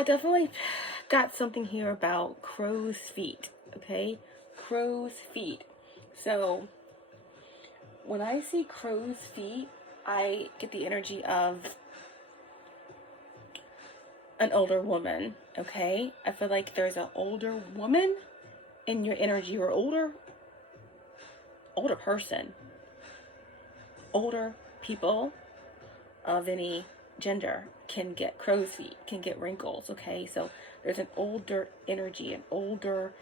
I definitely got something here about crow's feet, okay? Crow's feet. So, when I see crow's feet, I get the energy of an older woman, okay? I feel like there's an older woman in your energy, or older person. Older people of any gender can get crow's feet, can get wrinkles, okay? So there's an older energy, an older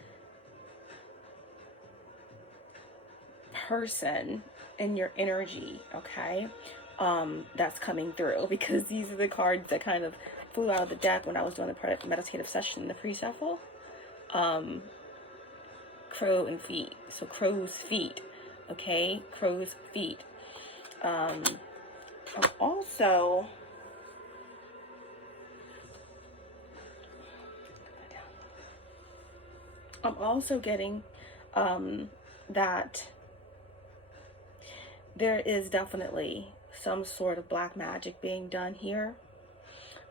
person in your energy, okay? That's coming through, because these are the cards that kind of flew out of the deck when I was doing the meditative session in the pre-shuffle. Crow and feet. So crow's feet, okay? Crow's feet. I'm also getting that there is definitely some sort of black magic being done here.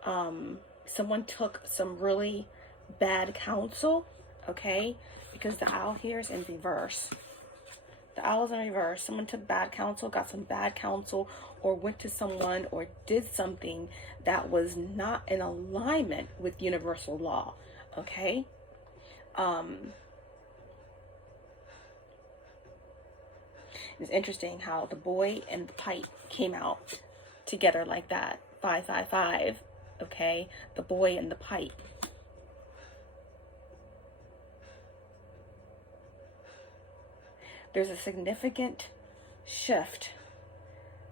Someone took some really bad counsel, okay? Because the owl here is in reverse. The owl is in reverse. Someone took bad counsel, got some bad counsel, or went to someone or did something that was not in alignment with universal law, okay? It's interesting how the boy and the pipe came out together like that. 555, okay? The boy and the pipe. There's a significant shift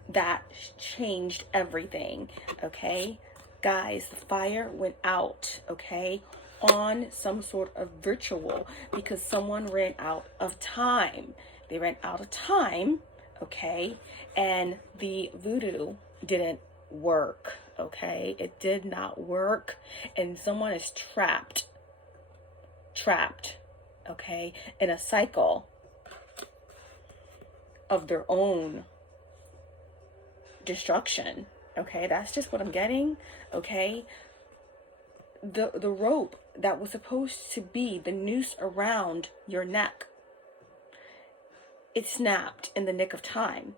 that changed everything, okay? Guys, the fire went out, okay? On some sort of ritual, because someone ran out of time. They ran out of time, okay? And the voodoo didn't work, okay? It did not work, and someone is trapped, okay? In a cycle of their own destruction, okay? That's just what I'm getting, okay? The rope that was supposed to be the noose around your neck, it snapped in the nick of time.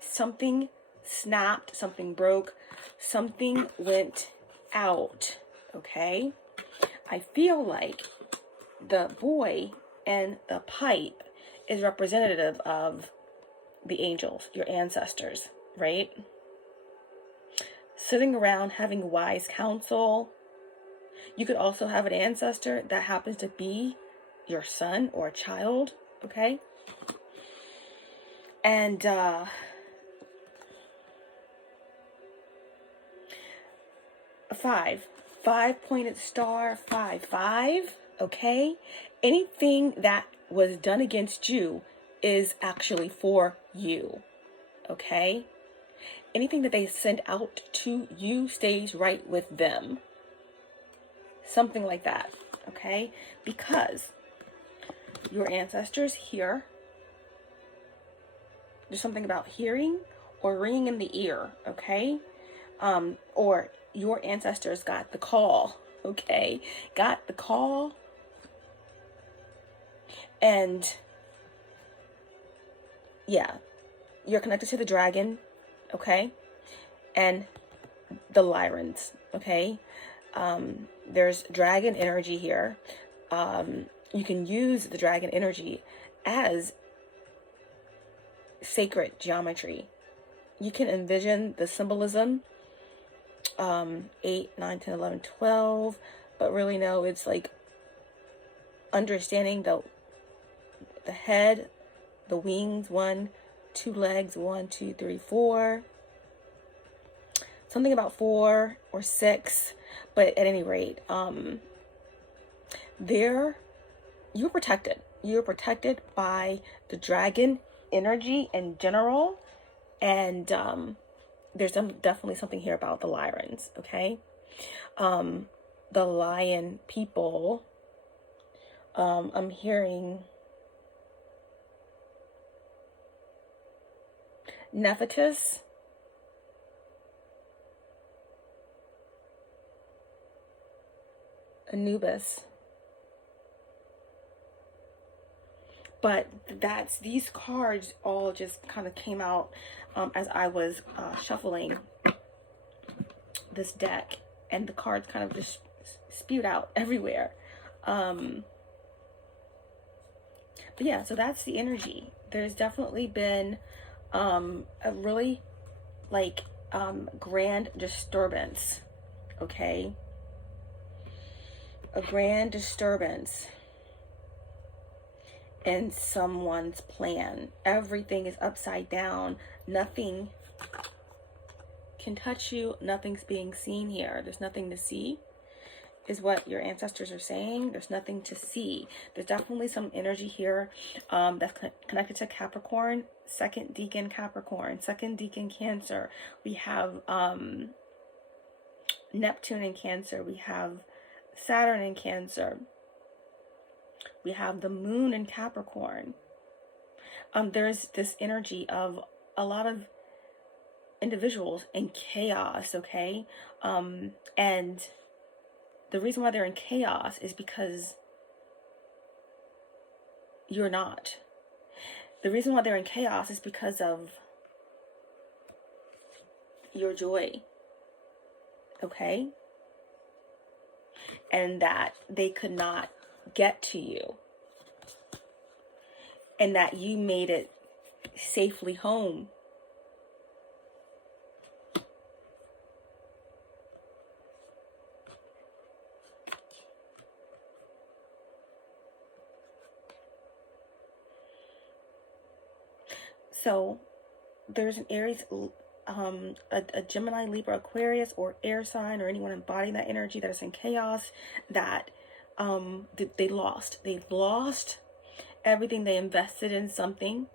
Something snapped, something broke, something went out, okay? I feel like the boy and the pipe is representative of the angels, your ancestors, right? Sitting around having wise counsel. You could also have an ancestor that happens to be your son or a child, okay? And five-pointed star, 5-5, okay? Anything that was done against you is actually for you, okay? Anything that they send out to you stays right with them. Something like that, okay? Because your ancestors hear. There's something about hearing or ringing in the ear, okay? Or your ancestors got the call, okay? Got the call. And yeah, you're connected to the dragon, okay? And the Lyrans, okay? There's dragon energy here. You can use the dragon energy as sacred geometry. You can envision the symbolism, 8, 9, 10, 11, 12, but really no, it's like understanding the head, the wings, 1, 2 legs, 1, 2, 3, 4. Something about 4 or 6, but at any rate, you're protected. You're protected by the dragon energy in general, and there's definitely something here about the Lyrans, okay? The lion people, I'm hearing Nephthys, Anubis. But these cards all just kind of came out as I was shuffling this deck, and the cards kind of just spewed out everywhere. But yeah, so that's the energy. There's definitely been a really grand disturbance, okay? A grand disturbance in someone's plan. Everything is upside down. Nothing can touch you. Nothing's being seen here. There's nothing to see, is what your ancestors are saying. There's nothing to see. There's definitely some energy here that's connected to Capricorn, second decan Capricorn, second decan Cancer. We have Neptune in Cancer. We have Saturn in Cancer. We have the moon in Capricorn. There's this energy of a lot of individuals in chaos, okay? And the reason why they're in chaos is because you're not. The reason why they're in chaos is because of your joy, okay? And that they could not get to you, and that you made it safely home. So there's an Aries, a Gemini, Libra, Aquarius, or air sign, or anyone embodying that energy that is in chaos, that they lost. They lost everything they invested in something.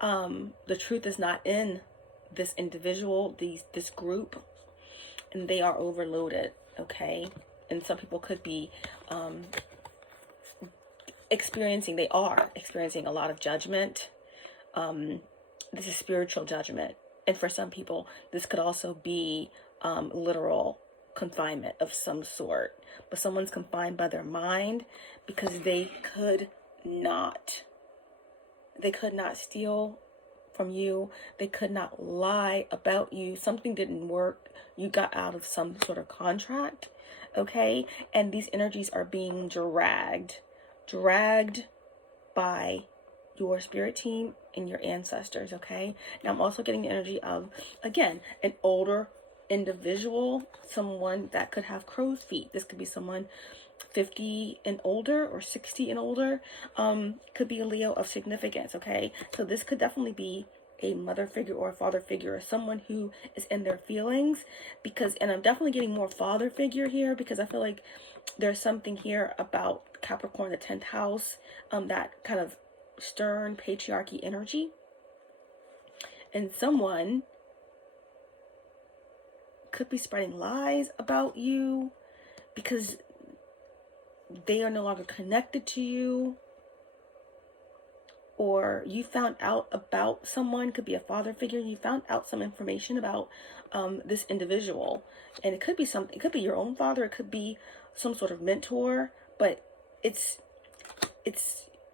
The truth is not in this individual, this group, and they are overloaded, okay? And some people could be experiencing a lot of judgment. This is spiritual judgment. And for some people, this could also be literal confinement of some sort. But someone's confined by their mind because they could not steal from you. They could not lie about you. Something didn't work. You got out of some sort of contract, okay? And these energies are being dragged by your spirit team and your ancestors, okay? Now I'm also getting the energy of, again, an older individual, someone that could have crow's feet. This could be someone 50 and older or 60 and older. Could be a Leo of significance, okay? So this could definitely be a mother figure or a father figure, or someone who is in their feelings, because, and I'm definitely getting more father figure here, because I feel like there's something here about Capricorn, the 10th house, that kind of stern patriarchy energy, and someone could be spreading lies about you because they are no longer connected to you, or you found out about someone, could be a father figure, you found out some information about this individual, and it could be something, it could be your own father, it could be some sort of mentor, but it's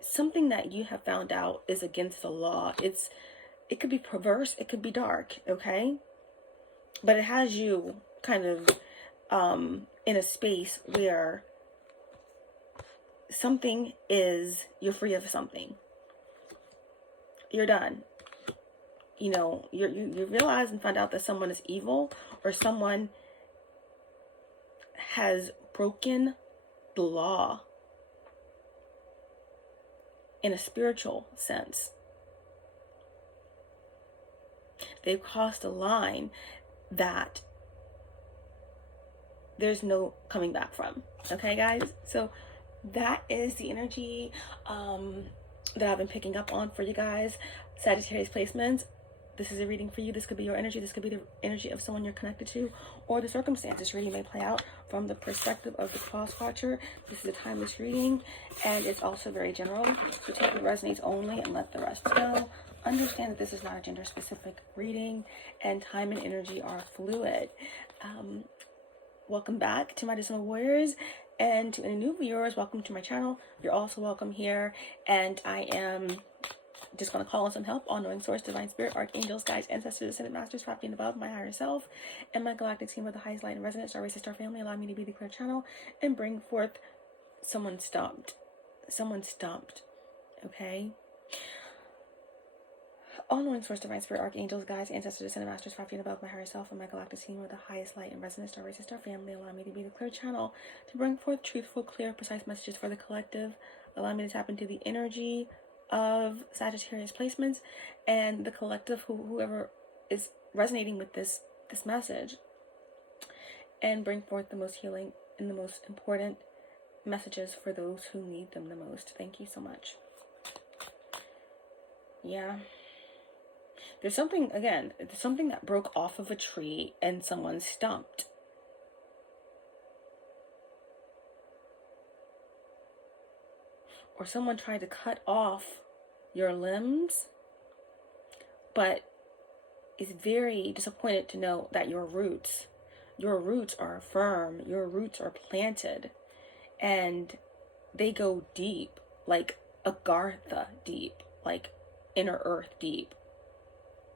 something that you have found out is against the law. It could be perverse, it could be dark, okay? But it has you kind of in a space where something is, you're free of something. You're done. You know, you realize and find out that someone is evil, or someone has broken the law in a spiritual sense. They've crossed a line that there's no coming back from. Okay, guys? So that is the energy that I've been picking up on for you guys. Sagittarius placements. This is a reading for you. This could be your energy. This could be the energy of someone you're connected to, or the circumstances. Reading may play out from the perspective of the cross watcher. This is a timeless reading, and it's also very general. So take what resonates only and let the rest go. Understand that this is not a gender-specific reading, and time and energy are fluid. Welcome back to my December Warriors. And to any new viewers, welcome to my channel. You're also welcome here. And I am just going to call on some help, all knowing source, divine spirit, archangels, guides, ancestors, ascended masters, crafty and above, my higher self, and my galactic team with the highest light and resonance, star race, star family. Allow me to be the clear channel and bring forth someone stumped. Okay? All knowing source, divine spirit, archangels, guides, ancestors, ascended masters, crafty and above, my higher self, and my galactic team with the highest light and resonance, star race, star family. Allow me to be the clear channel to bring forth truthful, clear, precise messages for the collective. Allow me to tap into the energy of Sagittarius placements and the collective, whoever is resonating with this message, and bring forth the most healing and the most important messages for those who need them the most. Thank you so much. Yeah, there's something that broke off of a tree and someone stumped. Or someone tried to cut off your limbs, but is very disappointed to know that your roots are firm, your roots are planted, and they go deep, like Agartha deep, like inner earth deep,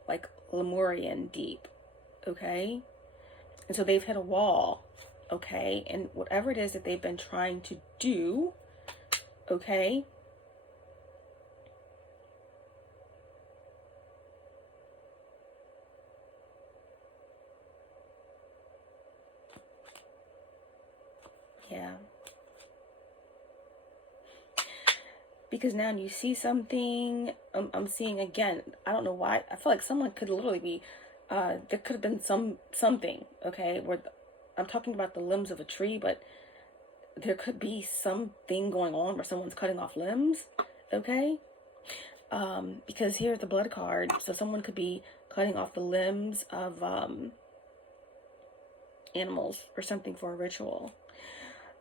like Lemurian deep, okay? And so they've hit a wall, okay? And whatever it is that they've been trying to do, okay, yeah, because now you see something. I'm seeing again, I don't know why, I feel like someone could literally be there could have been something, okay, where I'm talking about the limbs of a tree, but there could be something going on where someone's cutting off limbs, okay? Because here's the blood card, so someone could be cutting off the limbs of animals or something for a ritual.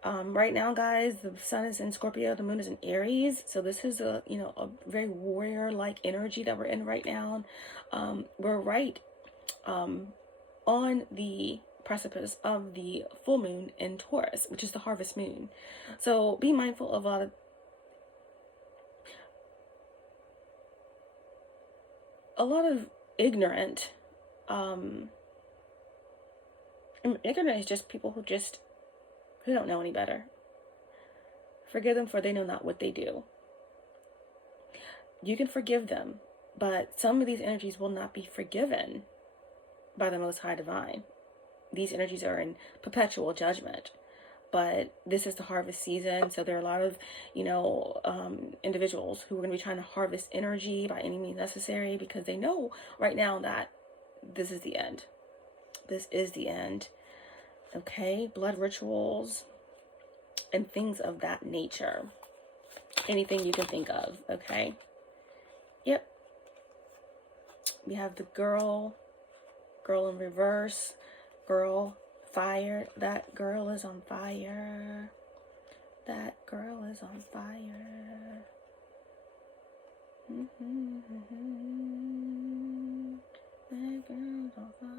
Right now, guys, the sun is in Scorpio, the moon is in Aries, so this is a very warrior-like energy that we're in right now. We're right on the precipice of the full moon in Taurus, which is the harvest moon. So be mindful of a lot of ignorant. Ignorant is just people who don't know any better. Forgive them, for they know not what they do. You can forgive them, but some of these energies will not be forgiven by the Most High Divine. These energies are in perpetual judgment. But this is the harvest season, so there are a lot of, individuals who are going to be trying to harvest energy by any means necessary, because they know right now that this is the end. This is the end. Okay? Blood rituals and things of that nature. Anything you can think of, okay? Yep. We have the girl in reverse, girl, fire. That girl is on fire. That girl is on fire. That girl's on fire.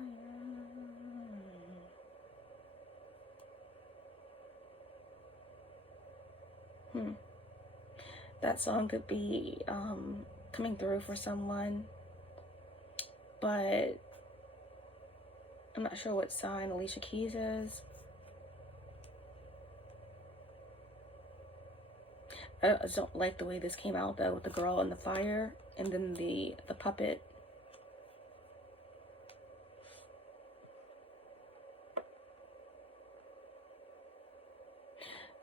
That song could be coming through for someone, but I'm not sure what sign Alicia Keys is. I just don't like the way this came out though, with the girl and the fire, and then the puppet.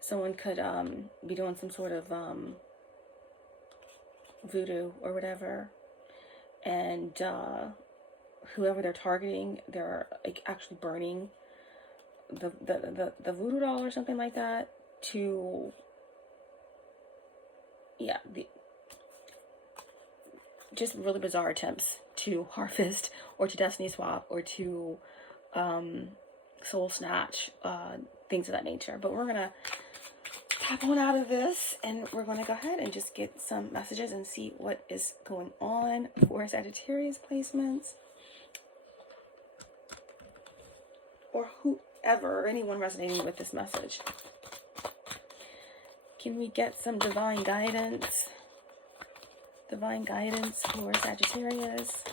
Someone could be doing some sort of voodoo or whatever, and whoever they're targeting, they're like actually burning the voodoo doll or something like that to, yeah, just really bizarre attempts to harvest or to destiny swap or to soul snatch, things of that nature. But we're gonna tap on out of this, and we're going to go ahead and just get some messages and see what is going on for Sagittarius placements, or whoever, or anyone resonating with this message. Can we get some divine guidance? Divine guidance for Sagittarius.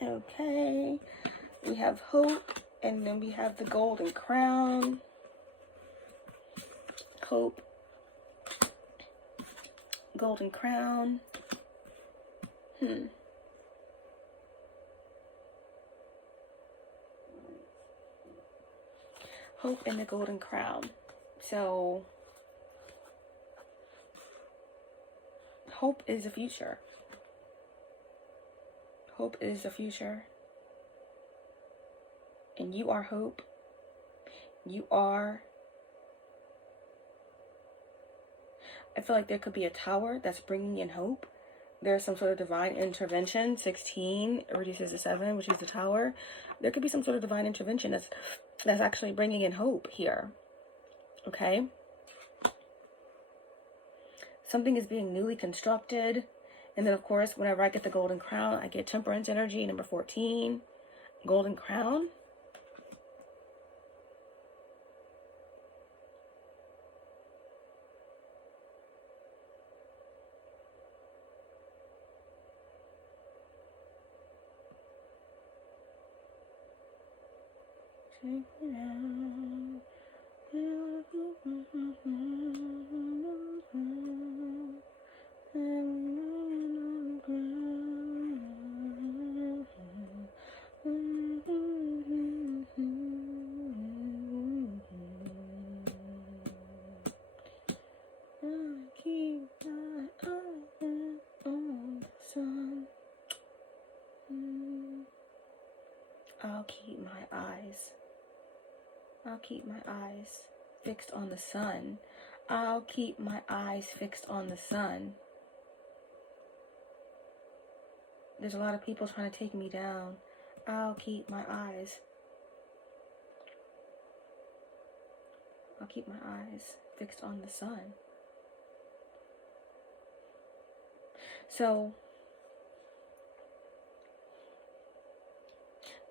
Okay. We have hope, and then we have the golden crown. Hope. Golden crown. Hope and the golden crown. So, hope is the future. Hope is the future. And you are hope. You are. I feel like there could be a tower that's bringing in hope. There's some sort of divine intervention. 16 reduces to 7, which is the tower. There could be some sort of divine intervention that's actually bringing in hope here. Okay? Something is being newly constructed. And then, of course, whenever I get the golden crown, I get temperance energy, number 14. Golden crown. I'll keep my eyes fixed on the sun. I'll keep my eyes fixed on the sun. There's a lot of people trying to take me down. I'll keep my eyes. I'll keep my eyes fixed on the sun. So,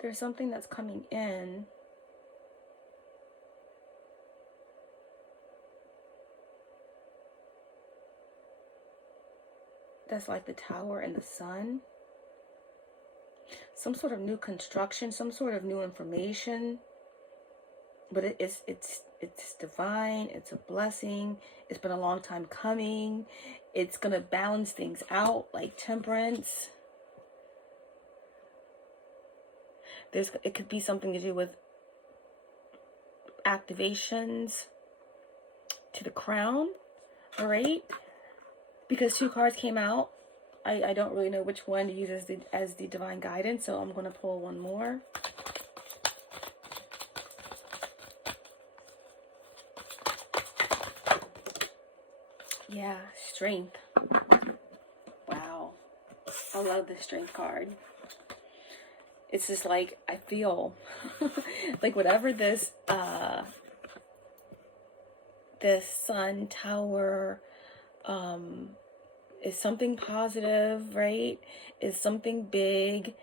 there's something that's coming in. That's like the tower and the sun. Some sort of new construction, some sort of new information. But it's divine, it's a blessing. It's been a long time coming. It's gonna balance things out, like temperance. It could be something to do with activations to the crown, all right? Because 2 cards came out, I don't really know which one to use as the divine guidance, so I'm going to pull one more. Yeah, strength. Wow. I love the strength card. It's just like, I feel like whatever this sun tower is something positive, right? Is something big.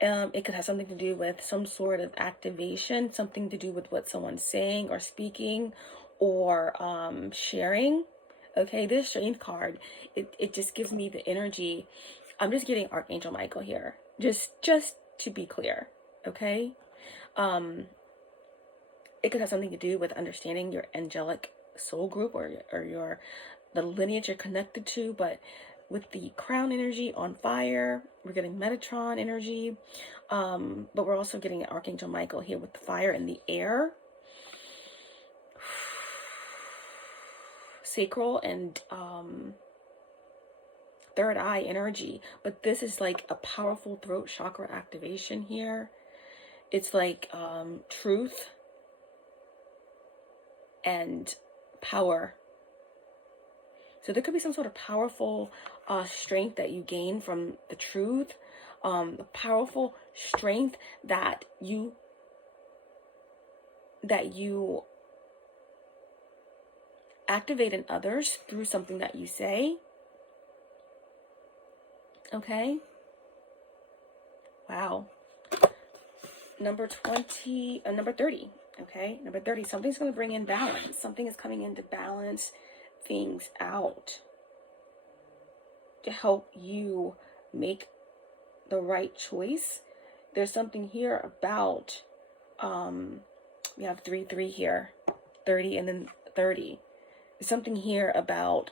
It could have something to do with some sort of activation, something to do with what someone's saying or speaking or sharing. Okay, this strength card, it just gives me the energy. I'm just getting Archangel Michael here. Just to be clear, okay? It could have something to do with understanding your angelic soul group or the lineage you're connected to, but with the crown energy on fire, we're getting Metatron energy, but we're also getting Archangel Michael here with the fire in the air, sacral and third eye energy. But this is like a powerful throat chakra activation here. It's like truth and power. So there could be some sort of powerful strength that you gain from the truth, the powerful strength that you activate in others through something that you say. Okay? Wow. number 20, number 30, okay? Number 30, something's going to bring in balance. Something is coming in to balance things out, to help you make the right choice. There's something here about, we have 3 here, 30 and then 30. There's something here about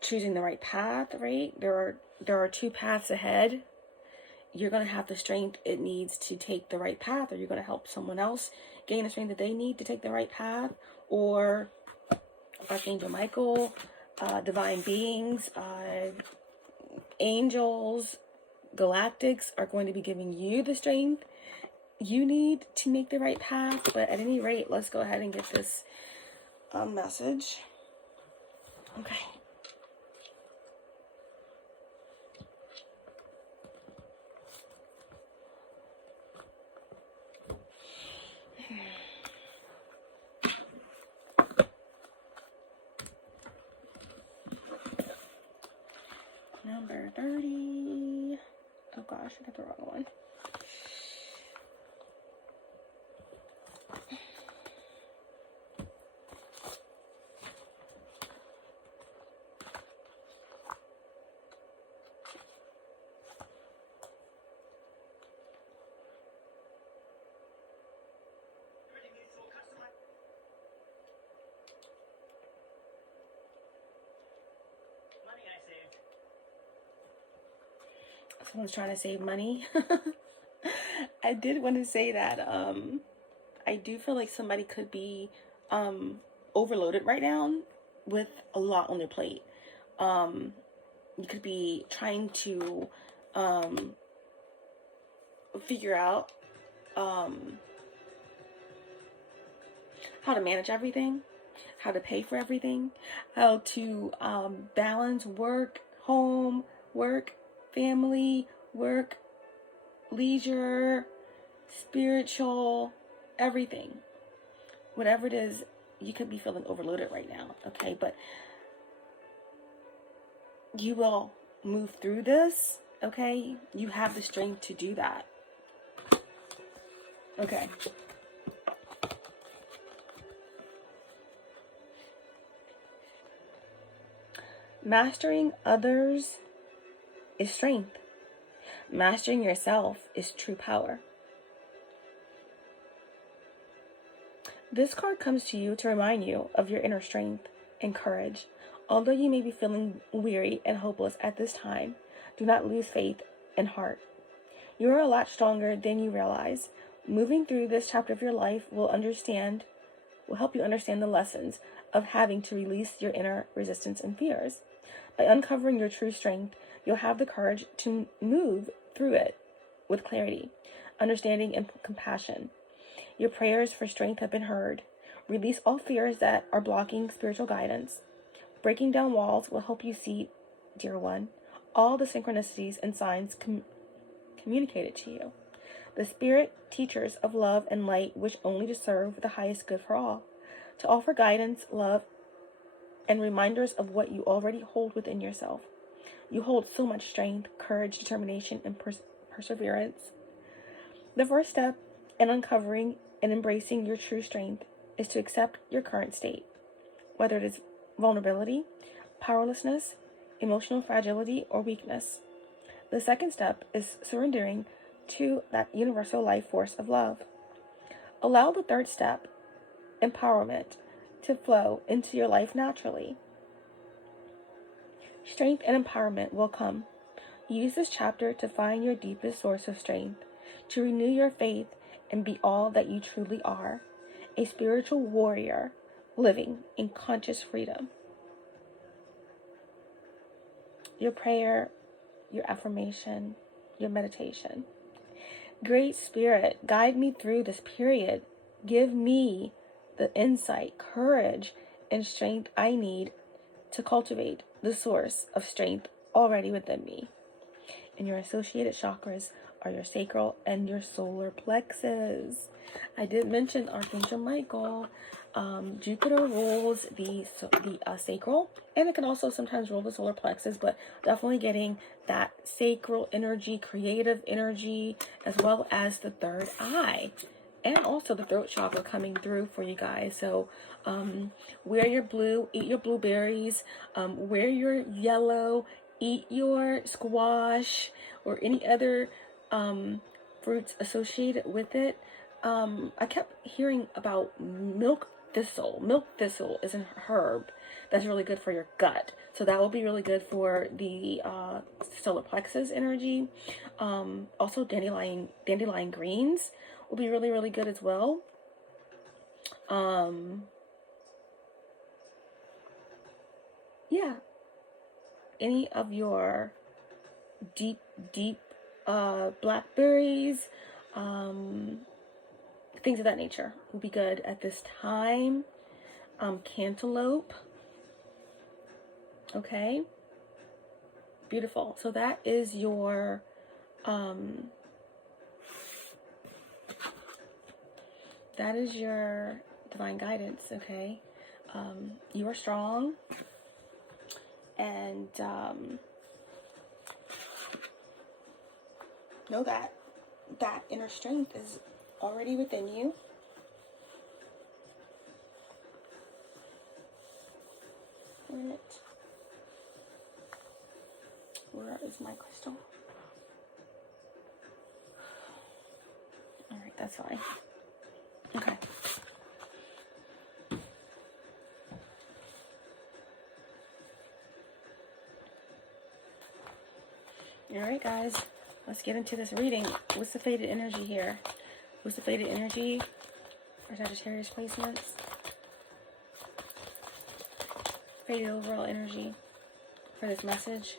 choosing the right path, right? There are 2 paths ahead. You're going to have the strength it needs to take the right path, or you're going to help someone else gain the strength that they need to take the right path, or Archangel Michael, divine beings, angels, galactics are going to be giving you the strength you need to make the right path. But at any rate, let's go ahead and get this message. Okay. Number 30. Oh gosh, I got the wrong one. Someone's trying to save money. I did want to say that I do feel like somebody could be overloaded right now with a lot on their plate. You could be trying to figure out how to manage everything, how to pay for everything, how to balance work, home, work, family, work, leisure, spiritual, everything. Whatever it is, you could be feeling overloaded right now, okay? But you will move through this, okay? You have the strength to do that. Okay. Mastering others is strength. Mastering yourself is true power. This card comes to you to remind you of your inner strength and courage. Although you may be feeling weary and hopeless at this time, do not lose faith and heart. You are a lot stronger than you realize. Moving through this chapter of your life will help you understand the lessons of having to release your inner resistance and fears. By uncovering your true strength, you'll have the courage to move through it with clarity, understanding, and compassion. Your prayers for strength have been heard. Release all fears that are blocking spiritual guidance. Breaking down walls will help you see, dear one, all the synchronicities and signs communicated to you. The spirit teachers of love and light wish only to serve the highest good for all, to offer guidance, love, and reminders of what you already hold within yourself. You hold so much strength, courage, determination, and perseverance. The first step in uncovering and embracing your true strength is to accept your current state, whether it is vulnerability, powerlessness, emotional fragility, or weakness. The second step is surrendering to that universal life force of love. Allow the third step, empowerment, to flow into your life naturally. Strength and empowerment will come. Use this chapter to find your deepest source of strength, to renew your faith and be all that you truly are, a spiritual warrior living in conscious freedom. Your prayer, your affirmation, your meditation. Great Spirit, guide me through this period. Give me the insight, courage, and strength I need to cultivate the source of strength already within me. And your associated chakras are your sacral and your solar plexus. I did mention Archangel Michael. Jupiter rules the sacral, and it can also sometimes rule the solar plexus, but definitely getting that sacral energy, creative energy, as well as the third eye, and also the throat chakra coming through for you guys. So wear your blue, eat your blueberries, wear your yellow, eat your squash, or any other fruits associated with it. I kept hearing about milk thistle. Milk thistle is an herb that's really good for your gut. So that will be really good for the solar plexus energy. Also dandelion greens will be really, really good as well. Yeah. Any of your deep blackberries, things of that nature will be good at this time. Cantaloupe. Okay. Beautiful. So that is your divine guidance. Okay. You are strong, and know that inner strength is already within you. Where is my crystal? All right, that's fine. Okay. All right, guys, let's get into this reading. What's the faded energy here? What's the faded energy for Sagittarius placements? Faded overall energy for this message.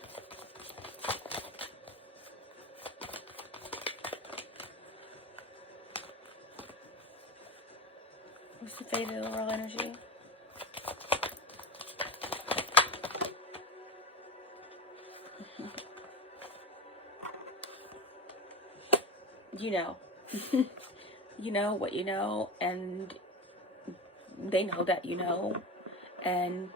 What's the faded overall energy? You know. You know what you know, and they know that you know, and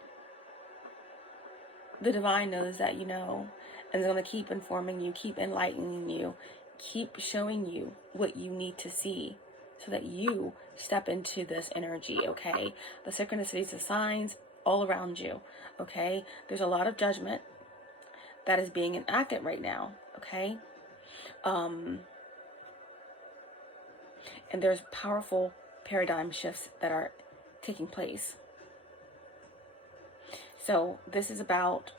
the divine knows that you know, and is going to keep informing you, keep enlightening you, keep showing you what you need to see so that you step into this energy, okay? The synchronicities, the signs all around you, okay? There's a lot of judgment that is being enacted right now, okay? And there's powerful paradigm shifts that are taking place. So this is about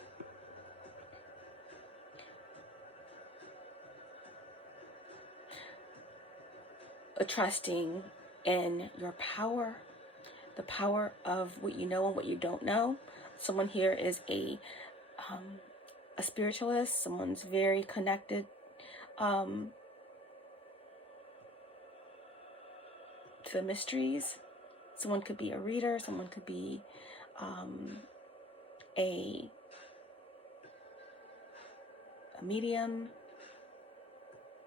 trusting in your power, the power of what you know and what you don't know. Someone here is a spiritualist. Someone's very connected to the mysteries. Someone could be a reader. Someone could be a medium,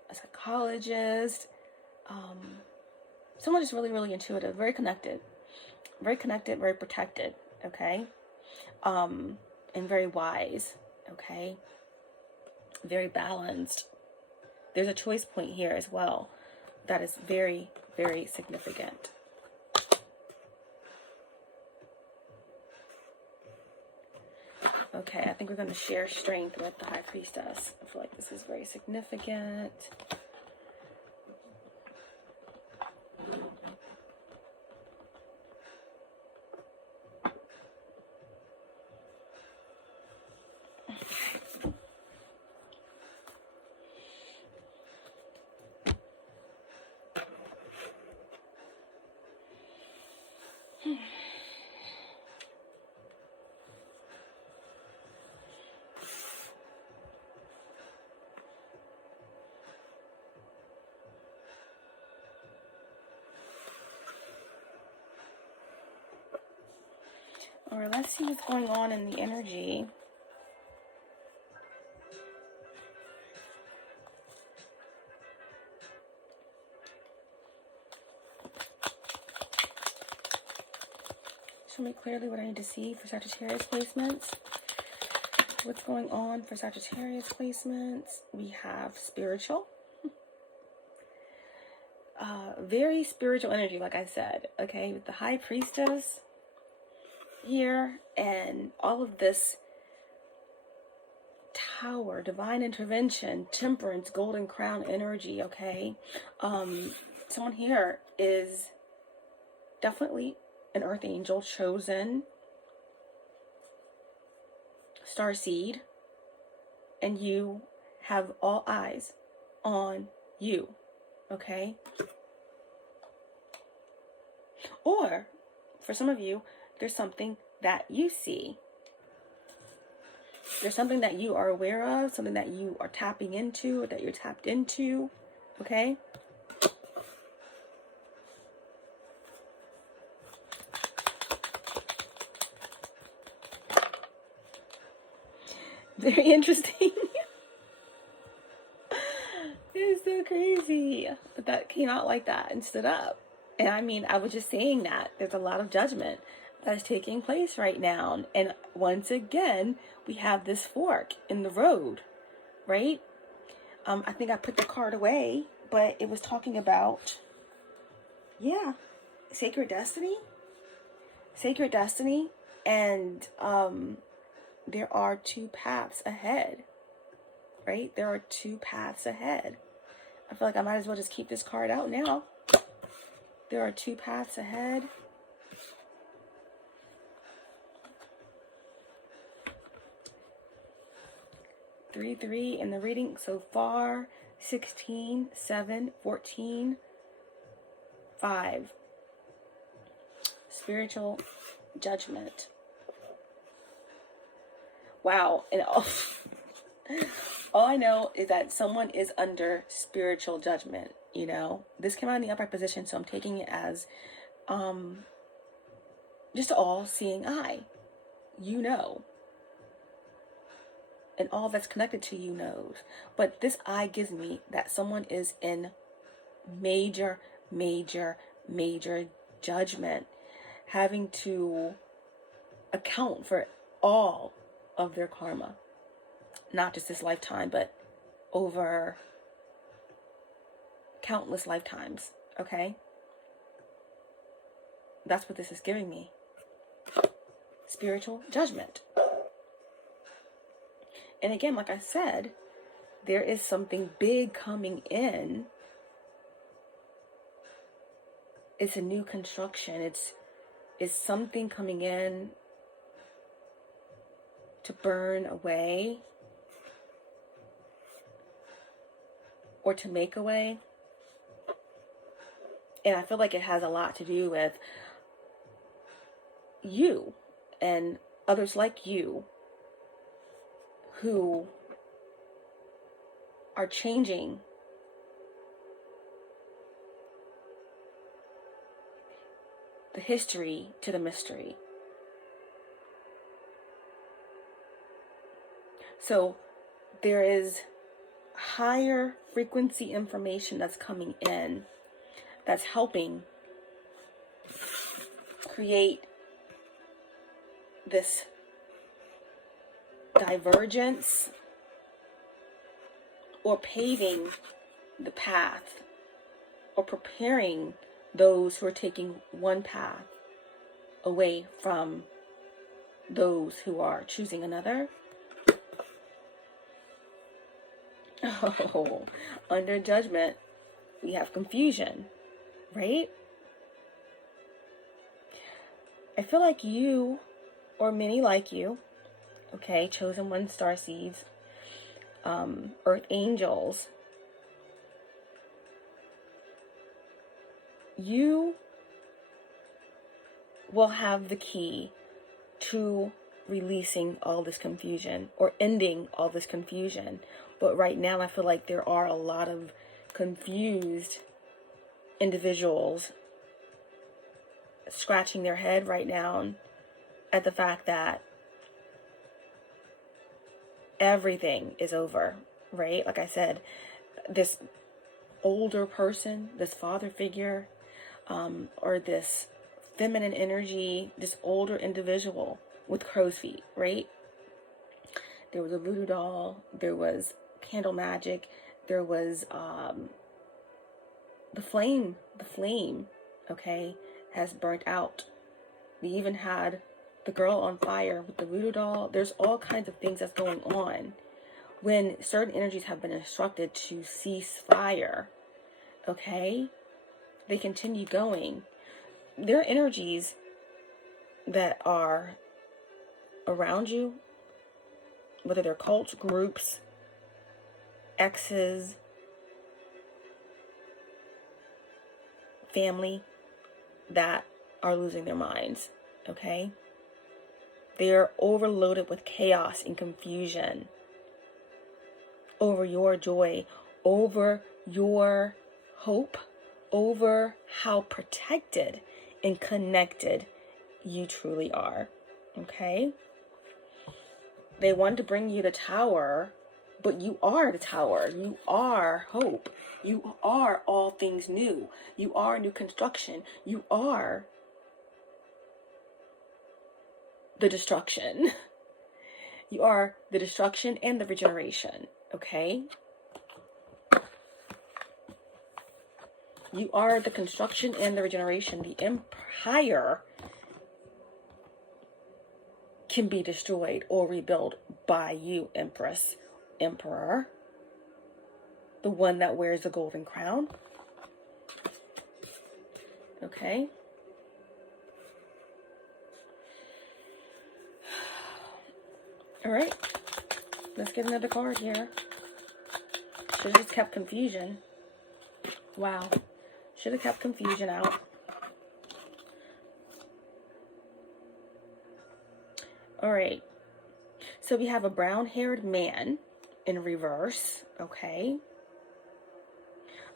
a psychologist, someone just really, really intuitive, very connected, very protected, okay, and very wise, okay, very balanced. There's a choice point here as well that is very, very significant. Okay, I think we're going to share strength with the High Priestess. I feel like this is very significant. All right, let's see what's going on in the energy. me clearly what I need to see for Sagittarius placements. What's going on for Sagittarius placements? We have spiritual. Very spiritual energy, like I said. Okay, with the High Priestess here and all of this Tower, divine intervention, temperance, golden crown energy. Okay, someone here is definitely an earth angel, chosen starseed, and you have all eyes on you. Okay, or for some of you, there's something that you see. There's something that you are aware of, something that you are tapping into, or that you're tapped into, okay? Very interesting. It's so crazy. But that came out like that and stood up. And I mean, I was just saying that there's a lot of judgment that is taking place right now. And once again, we have this fork in the road, right? I think I put the card away, but it was talking about, yeah, sacred destiny. Sacred destiny. And there are two paths ahead, right? There are two paths ahead. I feel like I might as well just keep this card out now. There are two paths ahead. Three in the reading so far. 16, 7, 14, 5. Spiritual judgment. Wow. And all I know is that someone is under spiritual judgment, you know. This came out in the upright position, so I'm taking it as just all-seeing eye. You know. And all that's connected to you knows. But this eye gives me that someone is in major judgment, having to account for all of their karma. Not just this lifetime, but over countless lifetimes, okay? That's what this is giving me. Spiritual judgment. And again, like I said, there is something big coming in. It's a new construction. It's something coming in to burn away or to make away. And I feel like it has a lot to do with you and others like you who are changing the history to the mystery. So there is higher frequency information that's coming in that's helping create this divergence or paving the path or preparing those who are taking one path away from those who are choosing another. Oh, under judgment, we have confusion, right? I feel like you, or many like you, okay, chosen one starseeds, earth angels, you will have the key to releasing all this confusion or ending all this confusion. But right now, I feel like there are a lot of confused individuals scratching their head right now at the fact that everything is over, right? Like I said, this older person, this father figure, or this feminine energy, this older individual with crow's feet, right? There was a voodoo doll, there was candle magic, there was the flame, okay, has burnt out. We even had the girl on fire with the voodoo doll. There's all kinds of things that's going on when certain energies have been instructed to cease fire, okay? They continue going. There are energies that are around you, whether they're cults, groups, exes, family, that are losing their minds, okay? They're overloaded with chaos and confusion over your joy, over your hope, over how protected and connected you truly are, okay? They want to bring you the tower, but you are the tower. You are hope. You are all things new. You are new construction. You are the destruction. You are the destruction and the regeneration, okay? You are the construction and the regeneration. The empire can be destroyed or rebuilt by you, Empress, Emperor, the one that wears the golden crown, okay? All right, let's get another card here. Should have just kept confusion. Wow, should have kept confusion out. All right, so we have a brown-haired man in reverse, okay?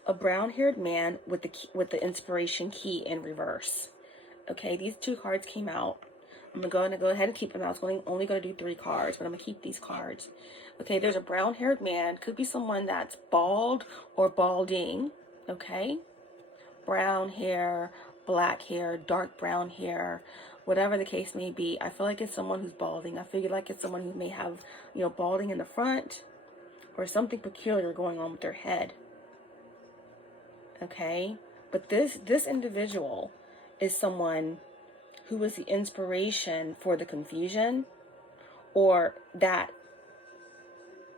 A brown-haired man with the inspiration key in reverse. Okay, these two cards came out. I'm going to go ahead and keep them. I was only going to do 3 cards, but I'm going to keep these cards. Okay, there's a brown-haired man. Could be someone that's bald or balding, okay? Brown hair, black hair, dark brown hair, whatever the case may be. I feel like it's someone who's balding. I feel like it's someone who may have, balding in the front or something peculiar going on with their head. Okay, but this individual is someone who was the inspiration for the confusion, or that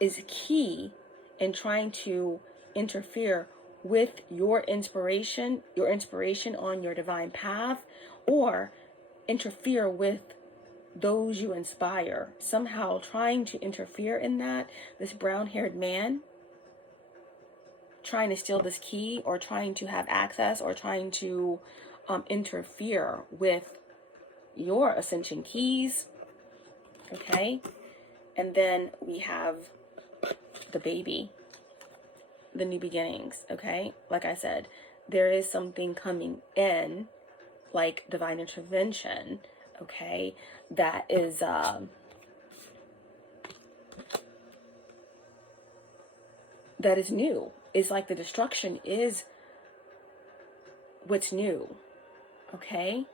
is key in trying to interfere with your inspiration on your divine path, or interfere with those you inspire, somehow trying to interfere in that. This brown-haired man trying to steal this key, or trying to have access, or trying to interfere with your ascension keys, okay? And then we have the baby, the new beginnings, okay? Like I said, there is something coming in, like divine intervention, okay? That is new. It's like the destruction is what's new, okay?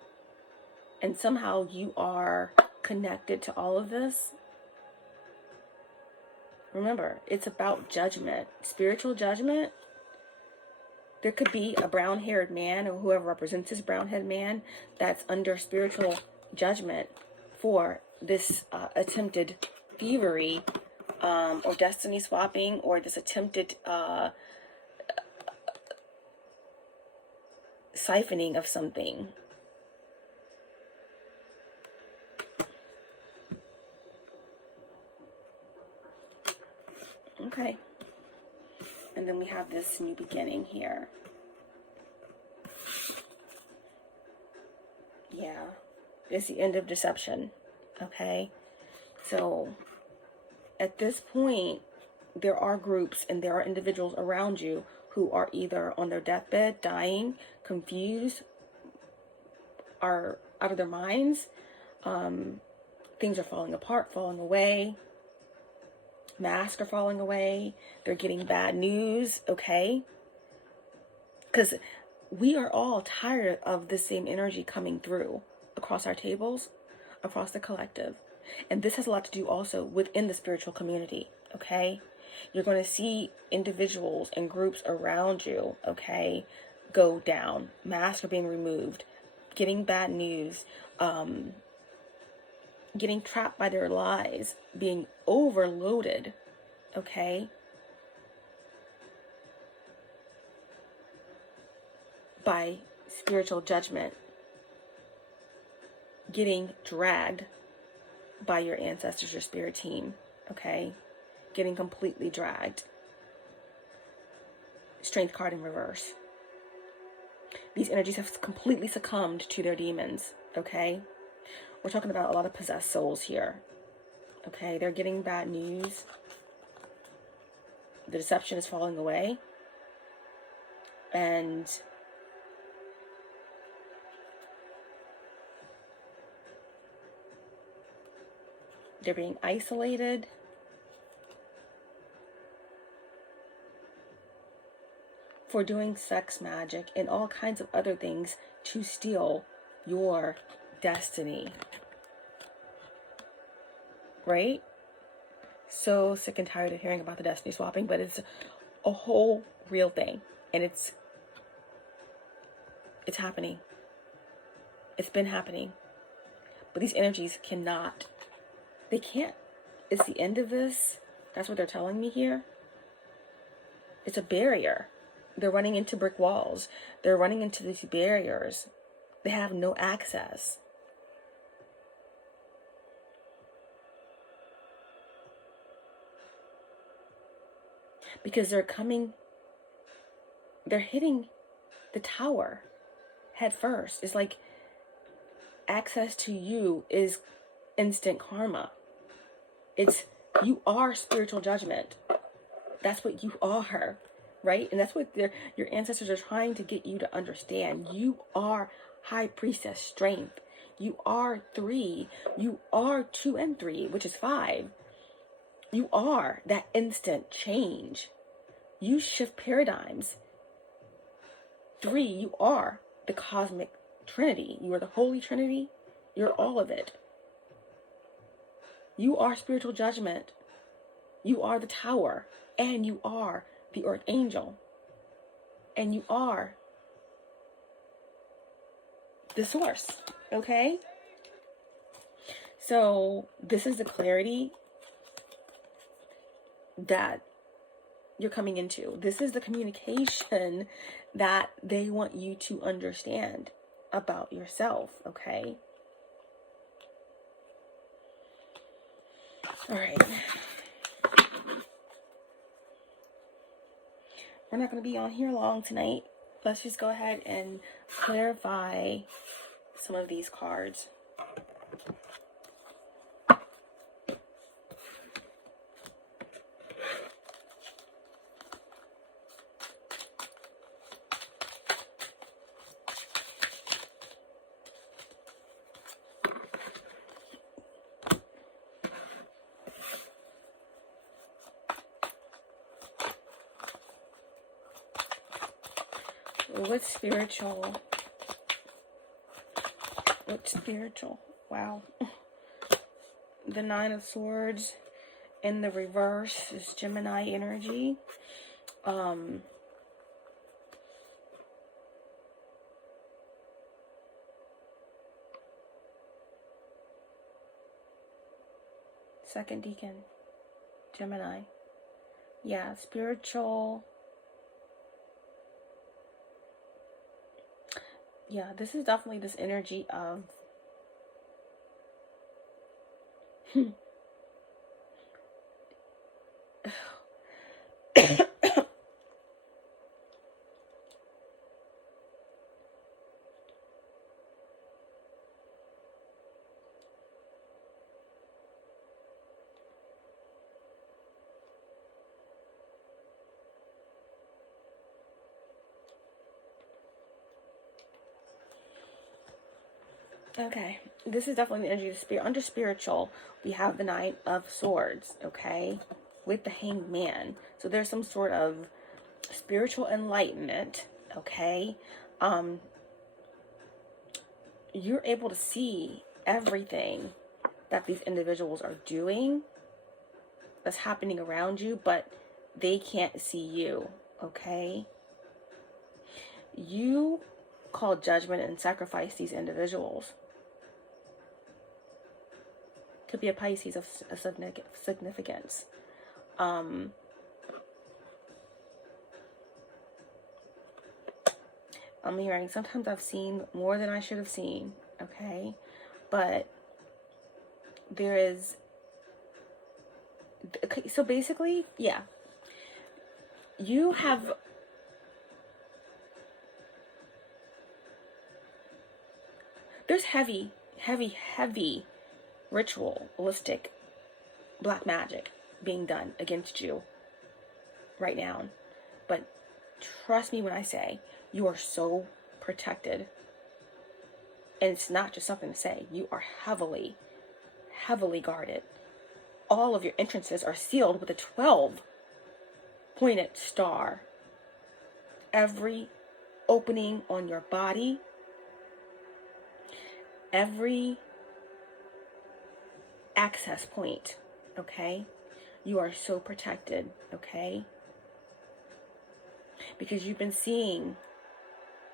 And somehow you are connected to all of this. Remember, it's about judgment, spiritual judgment. There could be a brown-haired man, or whoever represents this brown-haired man, that's under spiritual judgment for this attempted thievery, or destiny swapping, or this attempted siphoning of something. Okay. And then we have this new beginning here. Yeah. It's the end of deception. Okay. So at this point, there are groups and there are individuals around you who are either on their deathbed, dying, confused, are out of their minds. Things are falling apart, falling away. Masks are falling away. They're getting bad news, okay? Because we are all tired of the same energy coming through across our tables, across the collective. And this has a lot to do also within the spiritual community, okay? You're going to see individuals and groups around you, okay, go down. Masks are being removed, getting bad news, getting trapped by their lies, being overloaded, okay, by spiritual judgment, getting dragged by your ancestors, your spirit team, okay, getting completely dragged. Strength card in reverse. These energies have completely succumbed to their demons, okay? We're talking about a lot of possessed souls here, okay? They're getting bad news. The deception is falling away. And they're being isolated. For doing sex magic and all kinds of other things to steal your destiny. Right? So sick and tired of hearing about the destiny swapping, but it's a whole real thing. And it's happening. It's been happening. But these energies they can't. It's the end of this. That's what they're telling me here. It's a barrier. They're running into brick walls. They're running into these barriers. They have no access. Because they're hitting the tower head first. It's like access to you is instant karma. You are spiritual judgment. That's what you are. Right? And that's what your ancestors are trying to get you to understand. You are high priestess strength. You are 3. You are 2 and 3, which is 5. You are that instant change. You shift paradigms. 3, you are the cosmic trinity. You are the Holy Trinity. You're all of it. You are spiritual judgment. You are the tower. And you are the archangel, and you are the source, okay? So this is the clarity that you're coming into. This is the communication that they want you to understand about yourself, okay? All right. We're not going to be on here long tonight. Let's just go ahead and clarify some of these cards. What's spiritual? What's spiritual? Wow. The 9 of Swords in the reverse is Gemini energy. Second Deacon, Gemini. Yeah, spiritual. Yeah, this is definitely this energy of okay, this is definitely the energy of spirit. Under spiritual, we have the 9 of Swords, okay, with the Hanged Man. So there's some sort of spiritual enlightenment, okay, you're able to see everything that these individuals are doing that's happening around you, but they can't see you, okay? You call judgment and sacrifice these individuals. Could be a Pisces of significance. I'm hearing sometimes I've seen more than I should have seen, okay? But there is, okay, so basically, yeah, you have, there's heavy ritualistic black magic being done against you right now. But trust me when I say you are so protected. And it's not just something to say. You are heavily guarded. All of your entrances are sealed with a 12-pointed star. Every opening on your body, every access point, okay? You are so protected, okay? Because you've been seeing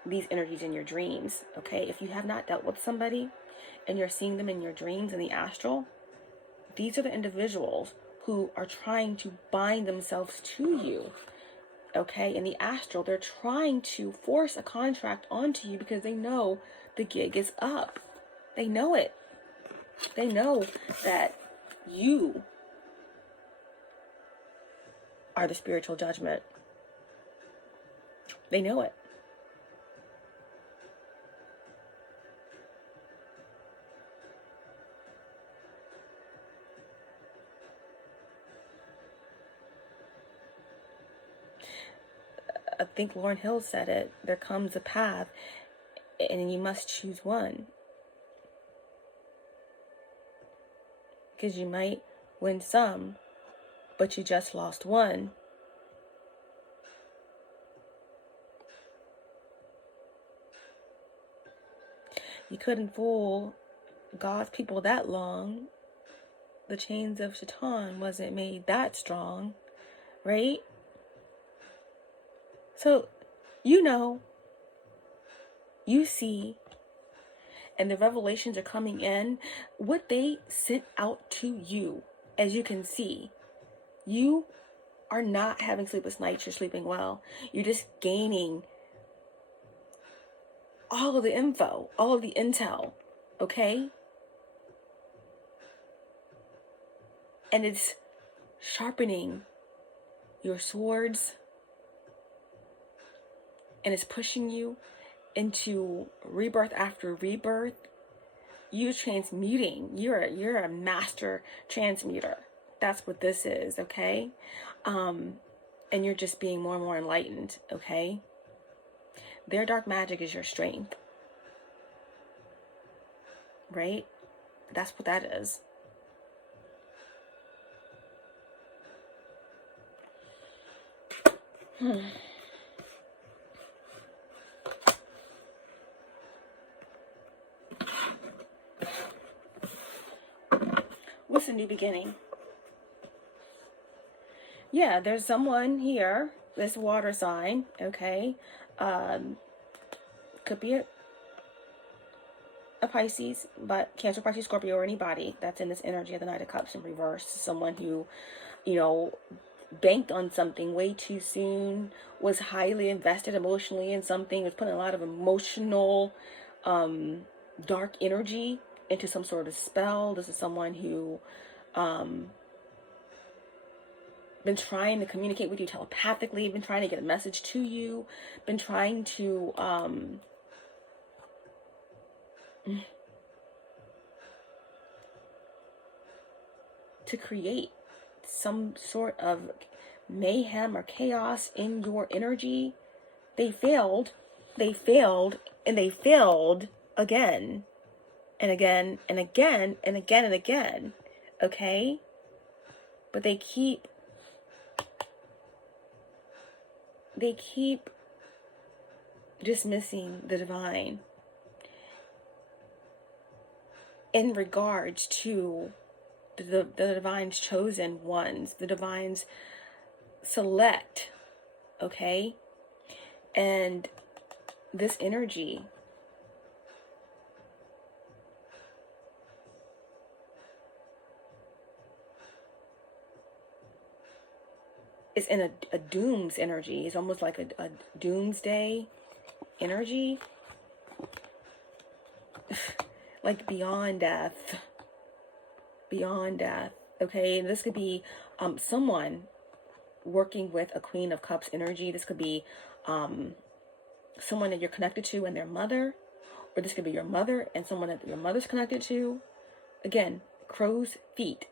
these energies in your dreams, okay? If you have not dealt with somebody and you're seeing them in your dreams in the astral, these are the individuals who are trying to bind themselves to you, okay? In the astral, they're trying to force a contract onto you because they know the gig is up. They know it. They know that you are the spiritual judgment. They know it. I think Lauryn Hill said it. There comes a path, and you must choose one. Because you might win some, but you just lost one. You couldn't fool God's people that long. The chains of Shaitan wasn't made that strong, right? So, you know, you see, and the revelations are coming in, what they sent out to you. As you can see, you are not having sleepless nights, you're sleeping well. You're just gaining all of the info, all of the intel, okay? And it's sharpening your swords, and it's pushing you into rebirth after rebirth. You transmuting. You're a master transmuter. That's what this is, okay? And you're just being more and more enlightened, okay? Their dark magic is your strength. Right? That's what that is. What's a new beginning? Yeah, there's someone here, this water sign, okay? Could be a Pisces, but Cancer, Pisces, Scorpio, or anybody that's in this energy of the Knight of Cups in reverse. Someone who, you know, banked on something way too soon, was highly invested emotionally in something, was putting a lot of emotional, dark energy into some sort of spell. This is someone who, been trying to communicate with you telepathically, been trying to get a message to you, been trying to, create some sort of mayhem or chaos in your energy. They failed, and they failed again and again and again and again and again, okay? But they keep dismissing the divine in regards to the divine's chosen ones, the divine's select, okay? And this energy is in a dooms energy. It's almost like a doomsday energy. Like beyond death. Beyond death. Okay, and this could be someone working with a Queen of Cups energy. This could be someone that you're connected to and their mother, or this could be your mother and someone that your mother's connected to. Again, crow's feet.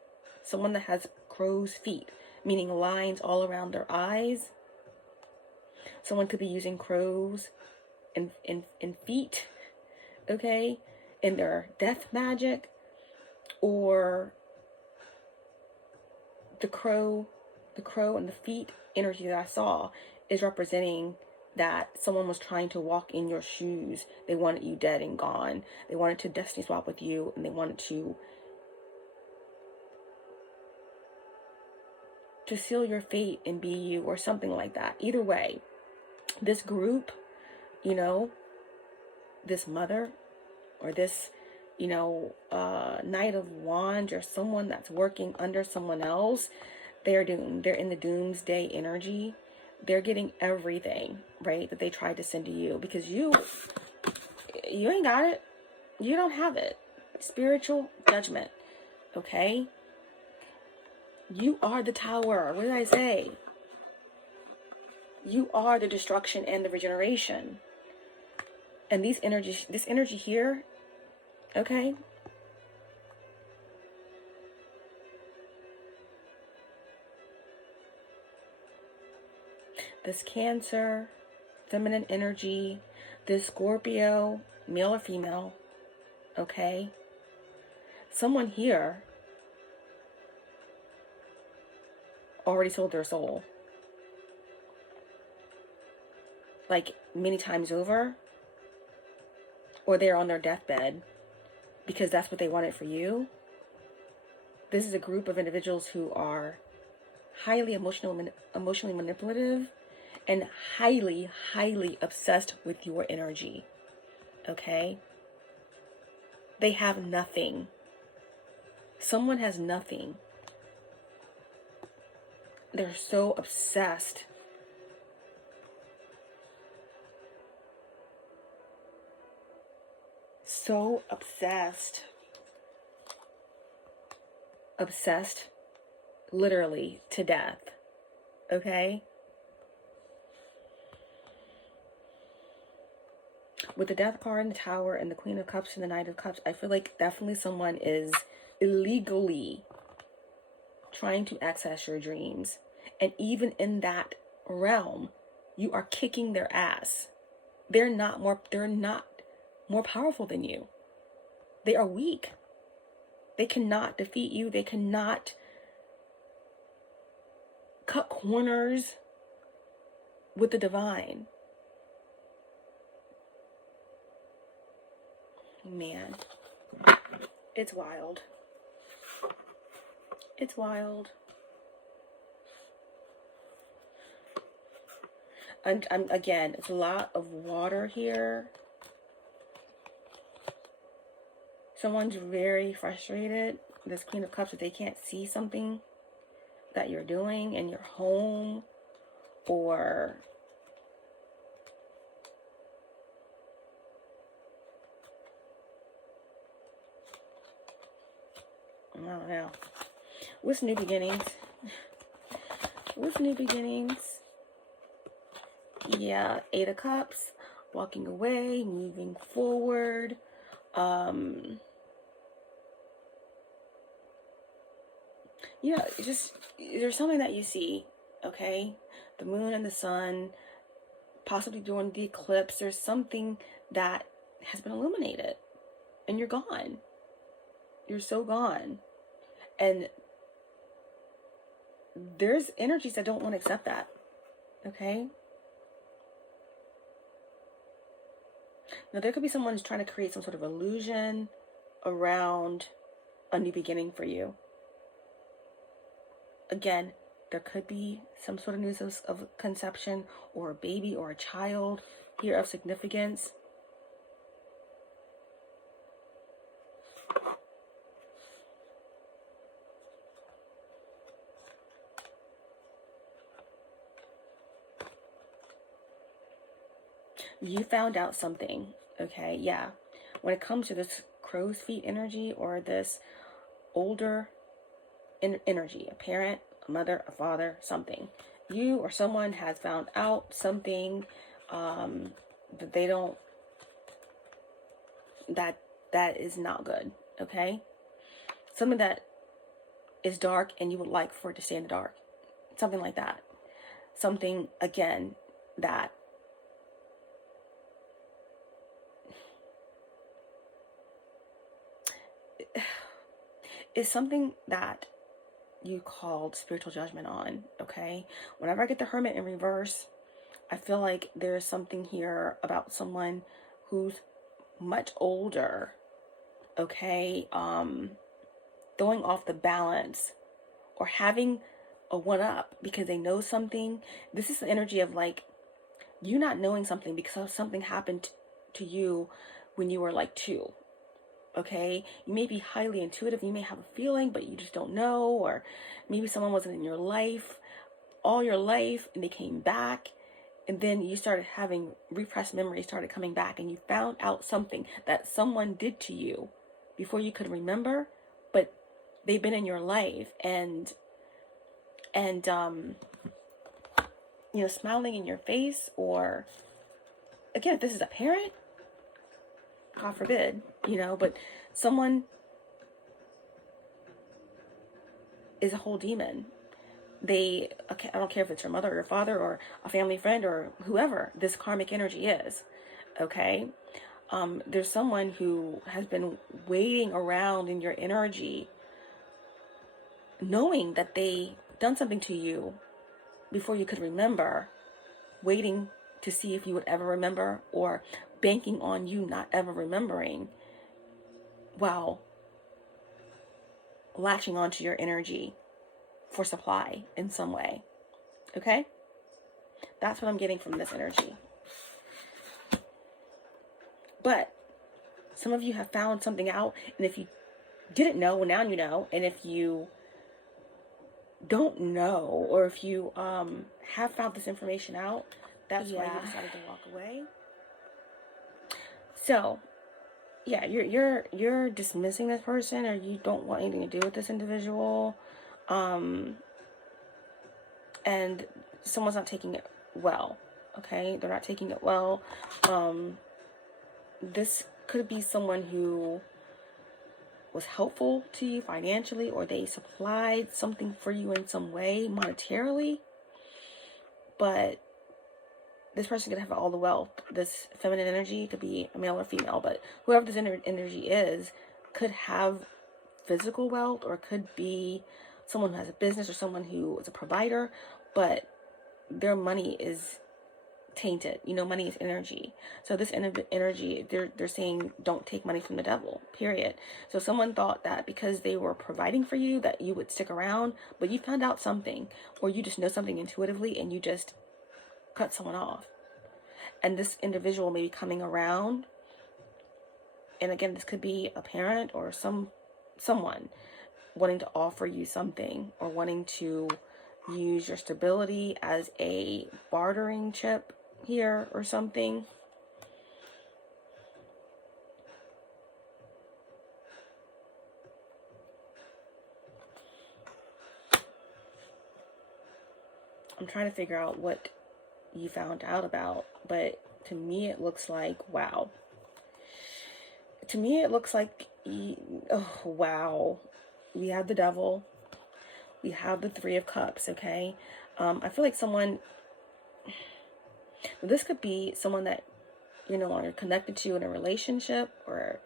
Someone that has crow's feet, meaning lines all around their eyes. Someone could be using crows and feet, okay, in their death magic, or the crow and the feet energy that I saw is representing that someone was trying to walk in your shoes. They wanted you dead and gone. They wanted to destiny swap with you, and they wanted to seal your fate and be you, or something like that. Either way, this group, you know, this mother, or this, you know, Knight of Wands, or someone that's working under someone else, they're doomed. They're in the doomsday energy. They're getting everything, right, that they tried to send to you, because you ain't got it. You don't have it. Spiritual judgment, okay? You are the tower. What did I say? You are the destruction and the regeneration. And these energies, this energy here, okay? This Cancer, feminine energy, this Scorpio, male or female, okay? Someone here already sold their soul. Like many times over. Or they're on their deathbed because that's what they wanted for you. This is a group of individuals who are highly emotionally manipulative and highly obsessed with your energy. Okay? They have nothing. Someone has nothing. They're so obsessed. So obsessed. Obsessed literally to death. Okay? With the Death card and the Tower and the Queen of Cups and the Knight of Cups, I feel like definitely someone is illegally trying to access your dreams. And even in that realm, you are kicking their ass. They're not more powerful than you. They are weak. They cannot defeat you. They cannot cut corners with the divine. Man, it's wild. It's wild. And again, it's a lot of water here. Someone's very frustrated. This Queen of Cups, that they can't see something that you're doing in your home, or I don't know. What's new beginnings? What's new beginnings? Yeah, 8 of Cups, walking away, moving forward. Yeah, just, there's something that you see, okay? The moon and the sun, possibly during the eclipse, there's something that has been illuminated, and you're gone. You're so gone. And there's energies that don't want to accept that, okay? Now, there could be someone who's trying to create some sort of illusion around a new beginning for you. Again, there could be some sort of news of conception or a baby or a child here of significance. You found out something, okay? Yeah. When it comes to this crow's feet energy or this older energy, a parent, a mother, a father, something. You or someone has found out something that they don't, that is not good, okay? Something that is dark and you would like for it to stay in the dark. Something like that. Something, again, that is something that you called spiritual judgment on, okay? Whenever I get the Hermit in reverse, I feel like there's something here about someone who's much older, okay? Throwing off the balance or having a one-up because they know something. This is the energy of like you not knowing something because something happened to you when you were like 2. Okay, you may be highly intuitive, you may have a feeling, but you just don't know, or maybe someone wasn't in your life all your life and they came back, and then you started having repressed memories started coming back, and you found out something that someone did to you before you could remember, but they've been in your life and you know, smiling in your face, or again, if this is a parent, God forbid, you know, but someone is a whole demon. I don't care if it's your mother or your father or a family friend or whoever this karmic energy is, okay? There's someone who has been waiting around in your energy, knowing that they done something to you before you could remember, waiting to see if you would ever remember, or banking on you not ever remembering, while latching onto your energy for supply in some way. Okay? That's what I'm getting from this energy. But some of you have found something out, and if you didn't know, well, now you know. And if you don't know, or if you have found this information out, that's why you decided to walk away. So, yeah, you're dismissing this person, or you don't want anything to do with this individual, and someone's not taking it well. Okay, they're not taking it well. This could be someone who was helpful to you financially, or they supplied something for you in some way monetarily, but this person could have all the wealth. This feminine energy could be a male or female, but whoever this energy is could have physical wealth, or could be someone who has a business, or someone who is a provider, but their money is tainted. You know, money is energy. So this energy, they're saying don't take money from the devil, period. So someone thought that because they were providing for you that you would stick around, but you found out something, or you just know something intuitively and you just cut someone off. And this individual may be coming around, and again, this could be a parent or someone wanting to offer you something, or wanting to use your stability as a bartering chip here or something. I'm trying to figure out what you found out about, but to me it looks like, wow. To me it looks like, oh wow. We have the devil. We have the 3 of Cups, okay? I feel like this could be someone that you're no longer connected to in a relationship, or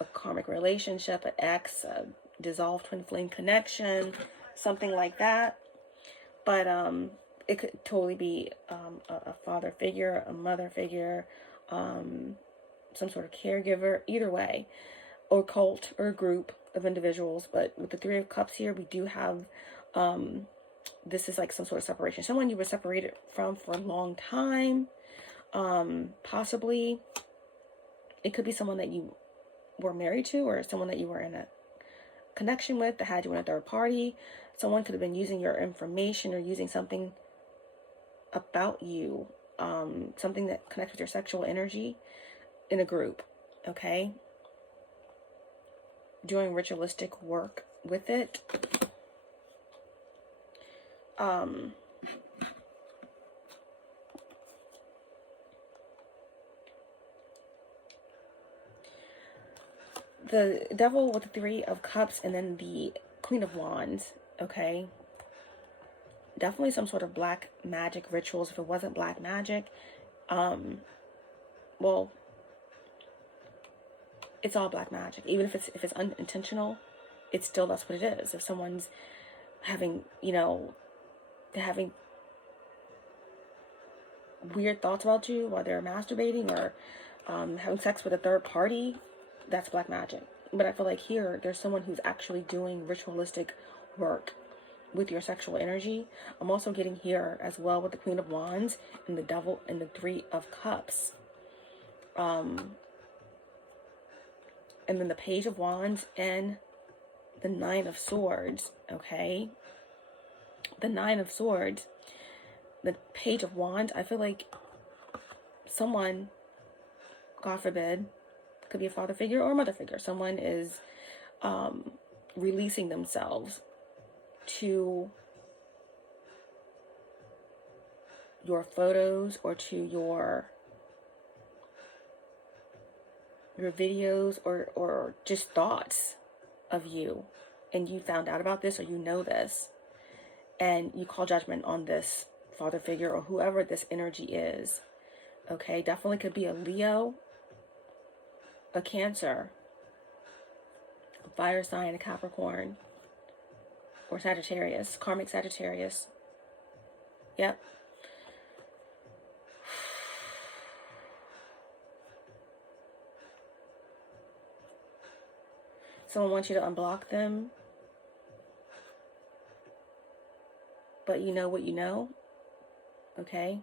a karmic relationship, an ex, a dissolved twin flame connection, something like that. But it could totally be a father figure, a mother figure, some sort of caregiver, either way, or cult or a group of individuals. But with the Three of Cups here, we do have, this is like some sort of separation. Someone you were separated from for a long time, possibly. It could be someone that you were married to, or someone that you were in a connection with that had you in a third party. Someone could have been using your information or using something about you, something that connects with your sexual energy in a group, okay? Doing ritualistic work with it. The Devil with the Three of Cups and then the Queen of Wands, okay? Definitely some sort of black magic rituals. If it wasn't black magic, well, it's all black magic. Even if it's unintentional, it's still, that's what it is. If someone's having, you know, having weird thoughts about you while they're masturbating or having sex with a third party, that's black magic. But I feel like here, there's someone who's actually doing ritualistic work with your sexual energy. I'm also getting here as well with the Queen of Wands and the Devil and the Three of Cups. And then the Page of Wands and the Nine of Swords, okay? The Nine of Swords, the Page of Wands, I feel like someone, God forbid, could be a father figure or a mother figure. Someone is releasing themselves to your photos or to your videos or just thoughts of you, and you found out about this or you know this, and you call judgment on this father figure or whoever this energy is, okay? Definitely could be a Leo, a Cancer, a fire sign, a Capricorn, or Sagittarius, karmic Sagittarius. Yep. Someone wants you to unblock them, but you know what you know, okay?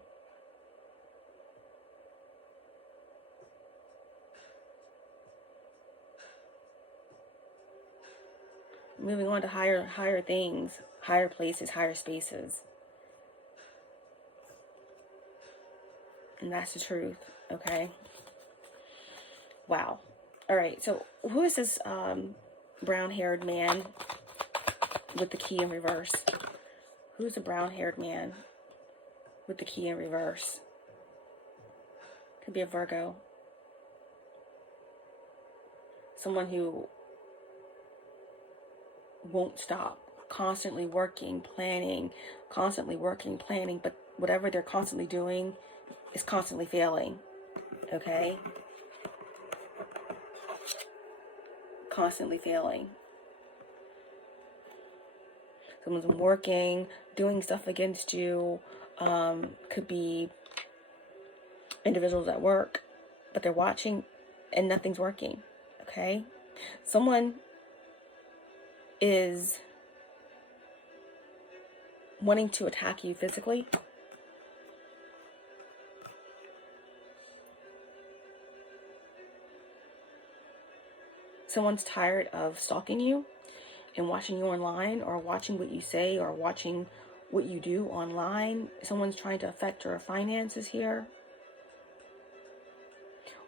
Moving on to higher things, higher places, higher spaces. And that's the truth, okay? Wow. All right, so who is this brown-haired man with the key in reverse? Who's the brown-haired man with the key in reverse? Could be a Virgo. Someone who won't stop, constantly working, planning, but whatever they're constantly doing is constantly failing, okay? Constantly failing. Someone's working, doing stuff against you. Could be individuals at work, but they're watching and nothing's working, okay? Someone is wanting to attack you physically. Someone's tired of stalking you and watching you online, or watching what you say, or watching what you do online. Someone's trying to affect your finances here,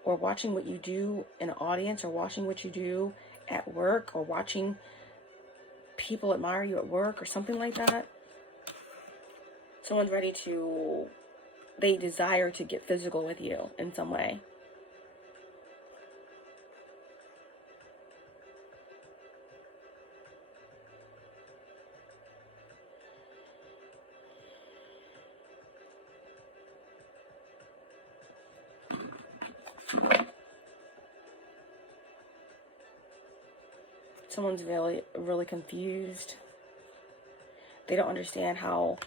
or watching what you do in an audience, or watching what you do at work, or watching people admire you at work, or something like that. Someone's ready to, they desire to get physical with you in some way. Someone's really confused. They don't understand how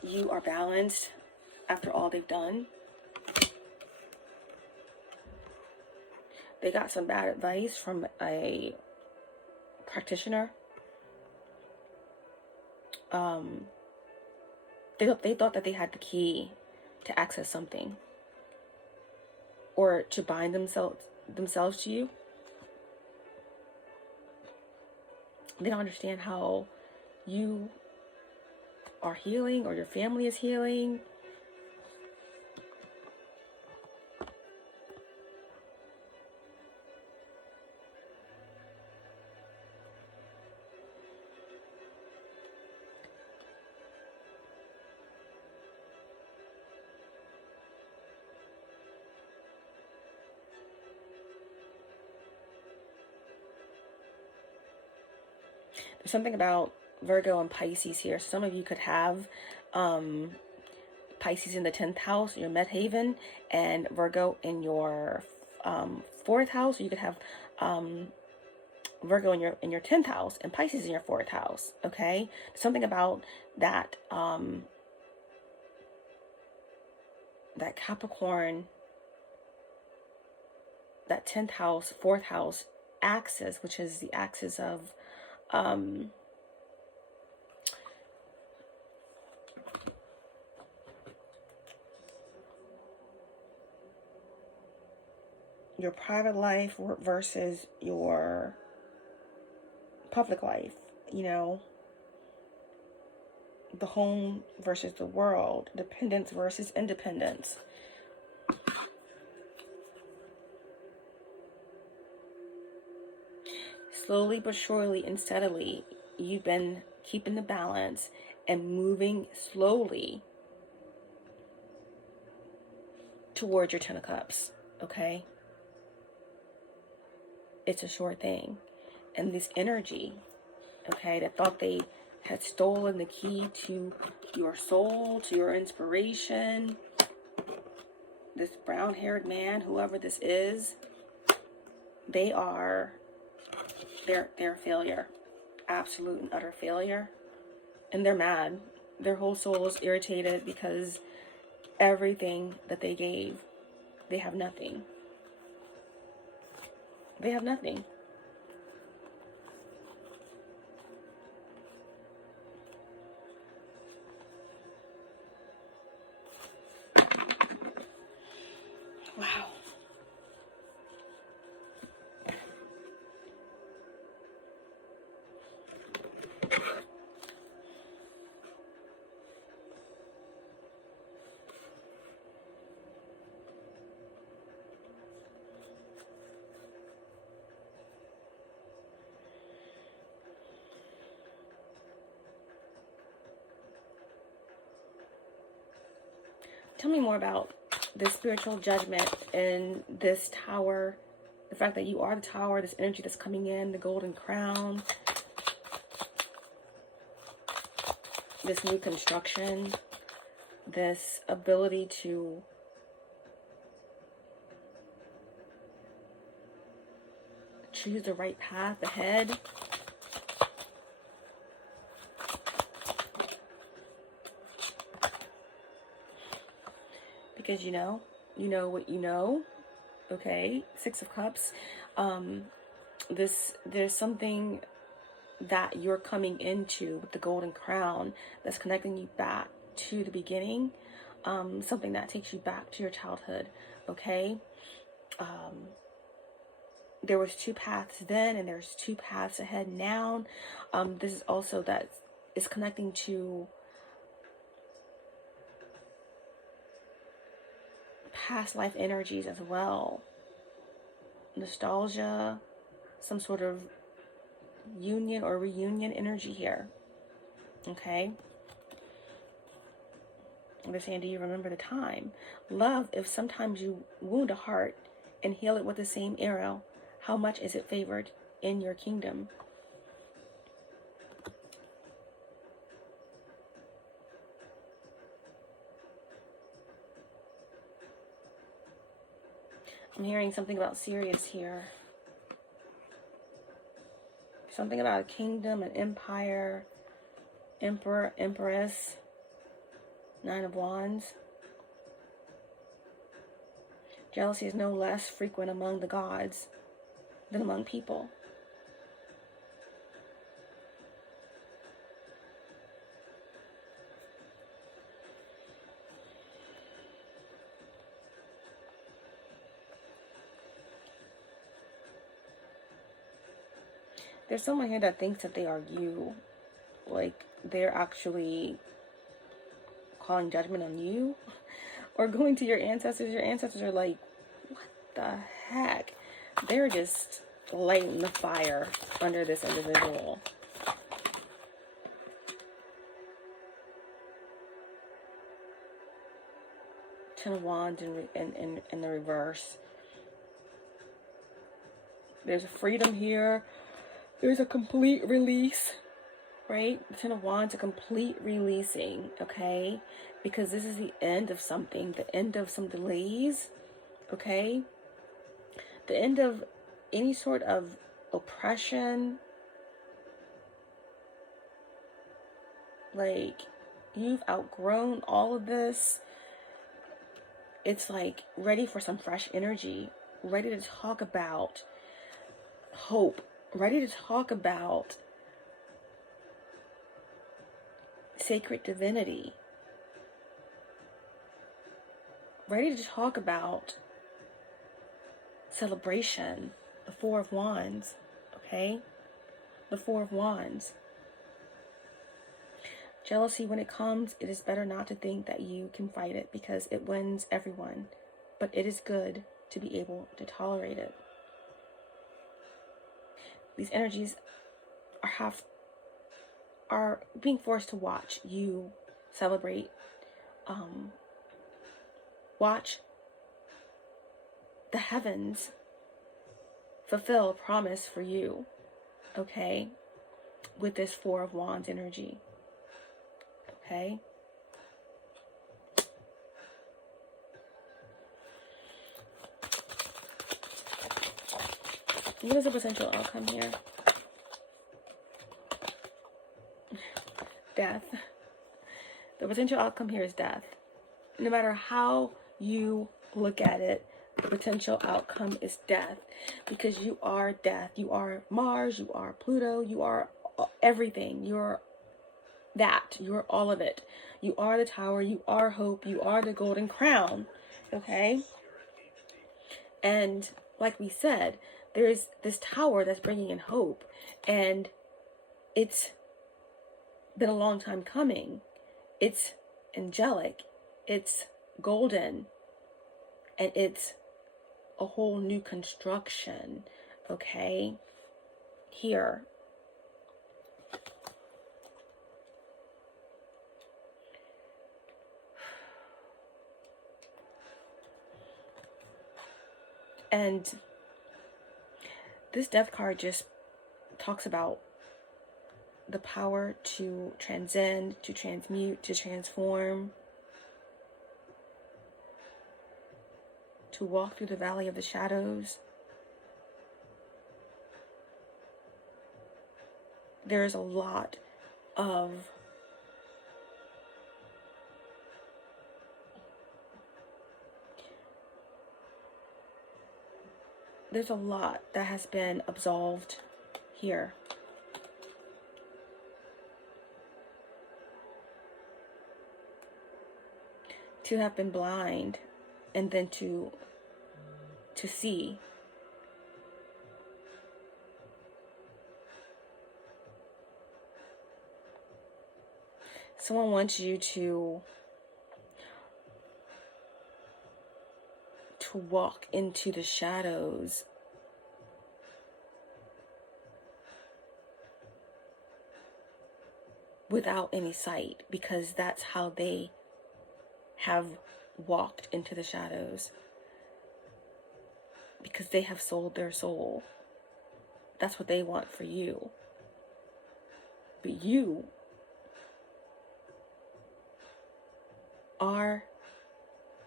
you are balanced after all they've done. they got some bad advice from a practitioner. They thought that they had the key to access something, or to bind themselves to you. They don't understand how you are healing, or your family is healing. There's something about Virgo and Pisces here. Some of you could have Pisces in the 10th house, your Medhaven, and Virgo in your 4th house. Or you could have Virgo in your 10th house and Pisces in your 4th house. Okay, something about that that Capricorn, that 10th house, 4th house axis, which is the axis of your private life versus your public life, you know, the home versus the world, dependence versus independence. Slowly but surely and steadily, you've been keeping the balance and moving slowly towards your 10 of Cups, okay? It's a short thing. And this energy, okay, that thought they had stolen the key to your soul, to your inspiration, this brown-haired man, whoever this is, they're a failure. Absolute and utter failure. And they're mad. Their whole soul is irritated because everything that they gave, they have nothing. They have nothing. Wow. Tell me more about the spiritual judgment in this tower. The fact that you are the tower, this energy that's coming in, the golden crown, this new construction, this ability to choose the right path ahead. Because you know what you know. Okay, 6 of Cups. There's something that you're coming into with the golden crown that's connecting you back to the beginning. Something that takes you back to your childhood. Okay. There was 2 paths then, and there's 2 paths ahead now. This is also that is connecting to past life energies as well. Nostalgia, some sort of union or reunion energy here. Okay. They're saying, do you remember the time? Love, if sometimes you wound a heart and heal it with the same arrow, how much is it favored in your kingdom? I'm hearing something about Sirius here. Something about a kingdom, an empire, emperor, empress, 9 of Wands. Jealousy is no less frequent among the gods. than among people. There's someone here that thinks that they are you. Like, they're actually calling judgment on you or going to your ancestors. Your ancestors are like, what the heck? They're just lighting the fire under this individual. Ten of Wands in the reverse. There's a freedom here. There's a complete release, right? The Ten of Wands, a complete releasing, okay? Because this is the end of something, the end of some delays, okay? The end of any sort of oppression. Like, you've outgrown all of this. It's like ready for some fresh energy, ready to talk about hope, ready to talk about sacred divinity, ready to talk about celebration. The Four of Wands, okay? The Four of Wands. Jealousy, when it comes, it is better not to think that you can fight it because it wins everyone. But it is good to be able to tolerate it. These energies are being forced to watch you celebrate. Watch the heavens fulfill a promise for you, okay? With this Four of Wands energy, okay? What is the potential outcome here? Death. The potential outcome here is death. No matter how you look at it, the potential outcome is death. Because you are death. You are Mars. You are Pluto. You are everything. You're that. You're all of it. You are the tower. You are hope. You are the golden crown. Okay? And like we said, there's this tower that's bringing in hope. And it's been a long time coming. It's angelic. It's golden. And it's a whole new construction. Okay? Here. And this death card just talks about the power to transcend, to transmute, to transform, to walk through the valley of the shadows. There's a lot of that has been absolved here. To have been blind and then to see. Someone wants you to walk into the shadows without any sight, because that's how they have walked into the shadows, because they have sold their soul. That's what they want for you. But you are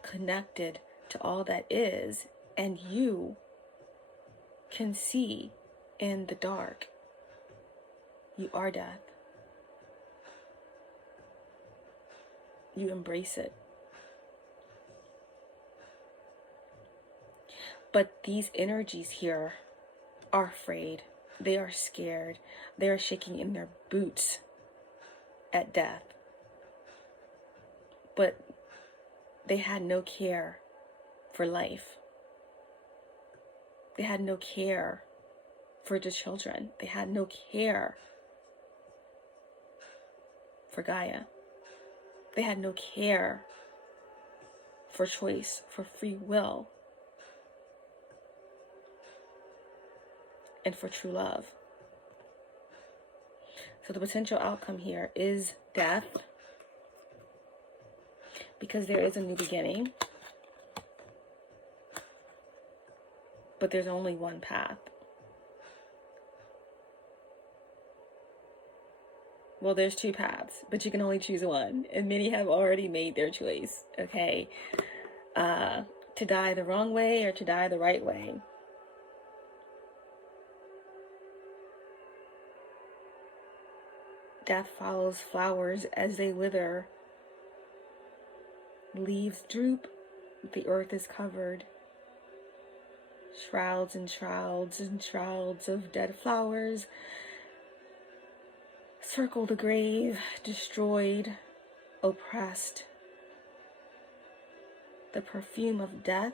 connected to all that is, and you can see in the dark. You are death. You embrace it. But these energies here are afraid. They are scared. They are shaking in their boots at death. But they had no care for life. They had no care for the children. They had no care for Gaia. They had no care for choice, for free will, and for true love. So the potential outcome here is death, because there is a new beginning, but there's only one path. Well, there's two paths, but you can only choose one, and many have already made their choice, okay? To die the wrong way or to die the right way. Death follows flowers as they wither. Leaves droop, the earth is covered. Shrouds and shrouds and shrouds of dead flowers circle the grave, destroyed, oppressed. The perfume of death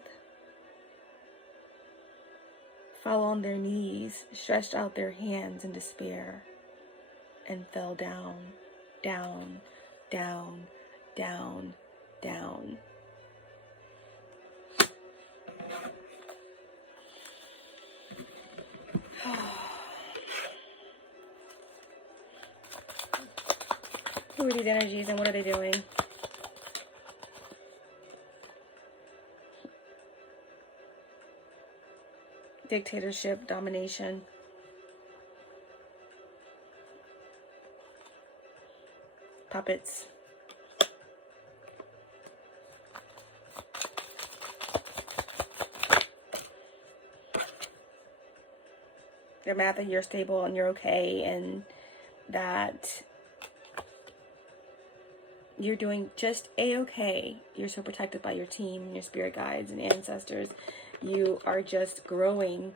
fell on their knees, stretched out their hands in despair, and fell down, down, down, down, down. Who are these energies and what are they doing? Dictatorship, domination. Puppets. They're mad that you're stable and you're okay and that you're doing just a-okay. You're so protected by your team and your spirit guides and ancestors. You are just growing.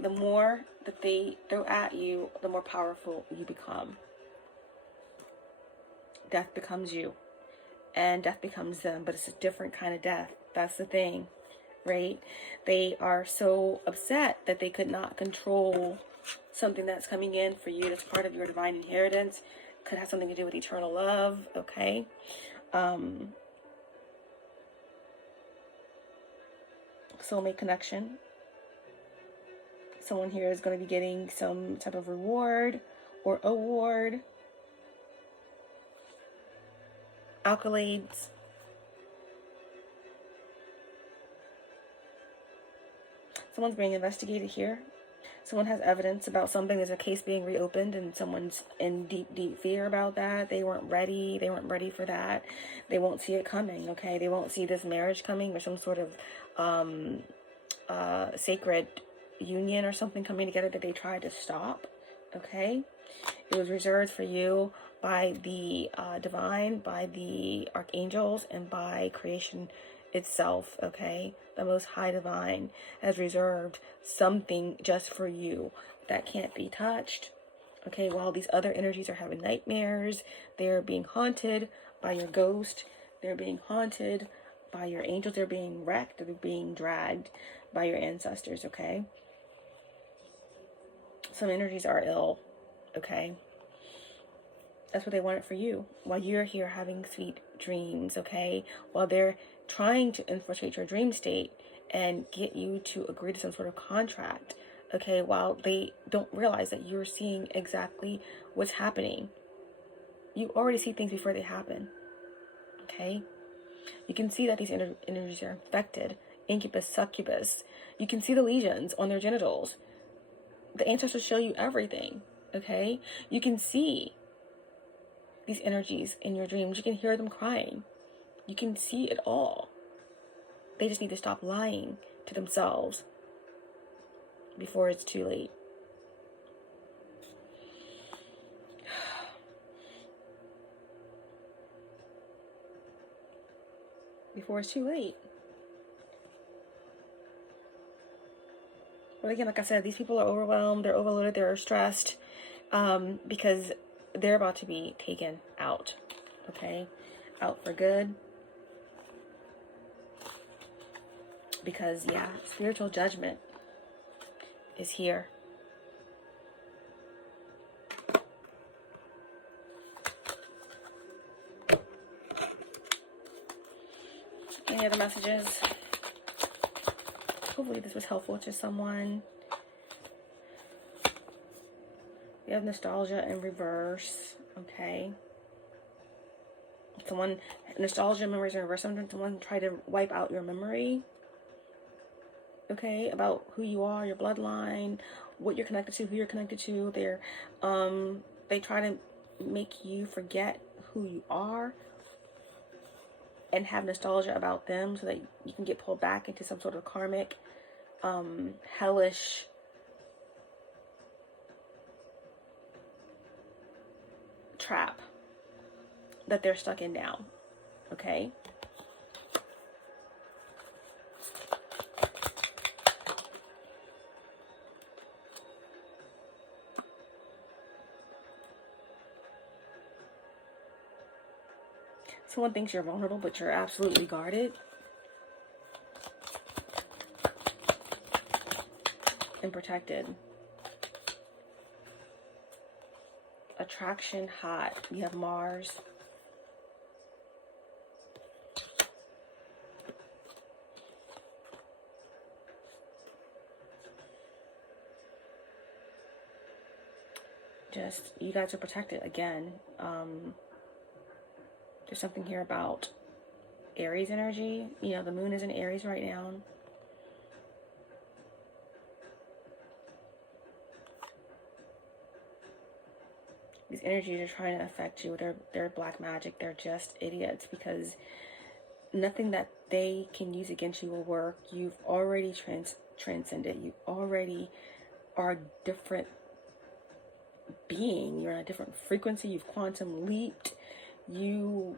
The more that they throw at you, the more powerful you become. Death becomes you. And death becomes them. But it's a different kind of death. That's the thing. Right? They are so upset that they could not control something that's coming in for you that's part of your divine inheritance. Could have something to do with eternal love, okay? Soulmate connection. Someone here is going to be getting some type of reward or award. Accolades. Someone's being investigated here. Someone has evidence about something. There's a case being reopened and someone's in deep, deep fear about that. They weren't ready. They weren't ready for that. They won't see it coming, okay? They won't see this marriage coming or some sort of sacred union or something coming together that they tried to stop, okay? It was reserved for you by the divine, by the archangels, and by creation itself, okay? The Most High Divine has reserved something just for you that can't be touched, okay? While these other energies are having nightmares, they're being haunted by your ghost, they're being haunted by your angels, they're being wrecked, they're being dragged by your ancestors, okay? Some energies are ill, okay? That's what they wanted for you. While you're here having sweet dreams, okay? While they're trying to infiltrate your dream state and get you to agree to some sort of contract, okay? While they don't realize that you're seeing exactly what's happening. You already see things before they happen, okay? You can see that these energies are infected. Incubus, succubus. You can see the lesions on their genitals. The ancestors show you everything, okay? You can see these energies in your dreams. You can hear them crying. You can see it all. They just need to stop lying to themselves before it's too late. Before it's too late. But again, like I said, these people are overwhelmed, they're overloaded, they're stressed, because they're about to be taken out, okay? Out for good. Because, yeah, spiritual judgment is here. Any other messages? Hopefully this was helpful to someone. We have nostalgia in reverse, okay? Nostalgia memories in reverse. Someone tried to wipe out your memory, okay, about who you are, your bloodline, what you're connected to, who you're connected to. They try to make you forget who you are and have nostalgia about them so that you can get pulled back into some sort of karmic, hellish trap that they're stuck in now, okay? Someone thinks you're vulnerable, but you're absolutely guarded and protected. Attraction hot. You have Mars. Just, you guys are protected again. There's something here about Aries energy. You know, the moon is in Aries right now. These energies are trying to affect you. They're black magic. They're just idiots because nothing that they can use against you will work. You've already transcended. You already are a different being. You're on a different frequency. You've quantum leaped. You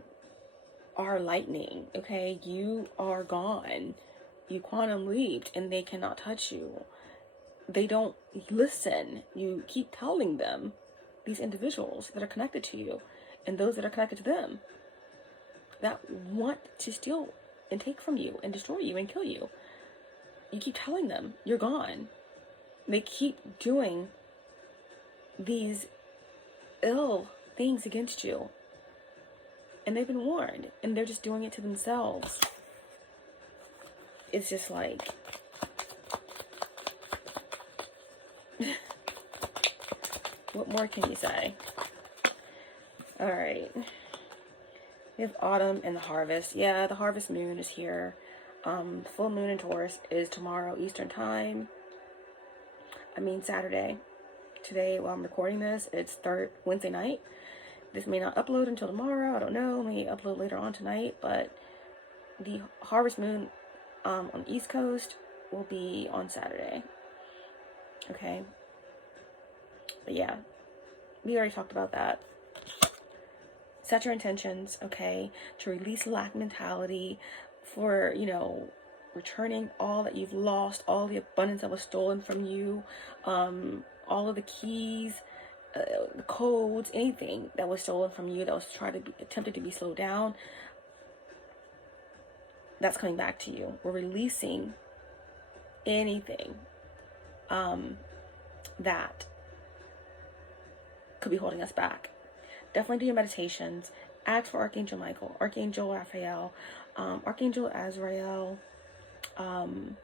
are lightning, okay? You are gone. You quantum leaped and they cannot touch you. They don't listen. You keep telling them, these individuals that are connected to you and those that are connected to them, that want to steal and take from you and destroy you and kill you. You keep telling them you're gone. They keep doing these ill things against you. And they've been warned. And they're just doing it to themselves. It's just like... what more can you say? Alright. We have autumn and the harvest. Yeah, the harvest moon is here. Full moon in Taurus is tomorrow Eastern time. Saturday. Today, while I'm recording this, it's Wednesday night. This may not upload until tomorrow. I don't know. May upload later on tonight. But the harvest moon on the East Coast will be on Saturday. Okay. But yeah, we already talked about that. Set your intentions, okay, to release lack mentality, for, returning all that you've lost, all the abundance that was stolen from you, all of the keys, the codes, anything that was stolen from you that was attempted to be slowed down, that's coming back to you. We're releasing anything that could be holding us back. Definitely do your meditations. Ask for Archangel Michael, Archangel Raphael, Archangel Azrael, in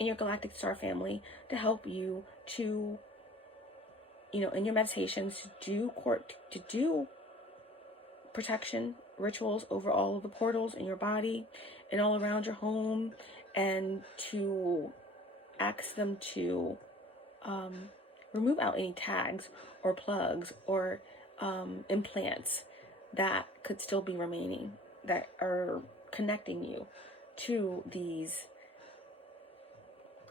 your galactic star family to help you to, in your meditations, to do protection rituals over all of the portals in your body and all around your home, and to ask them to remove out any tags or plugs or implants that could still be remaining, that are connecting you to these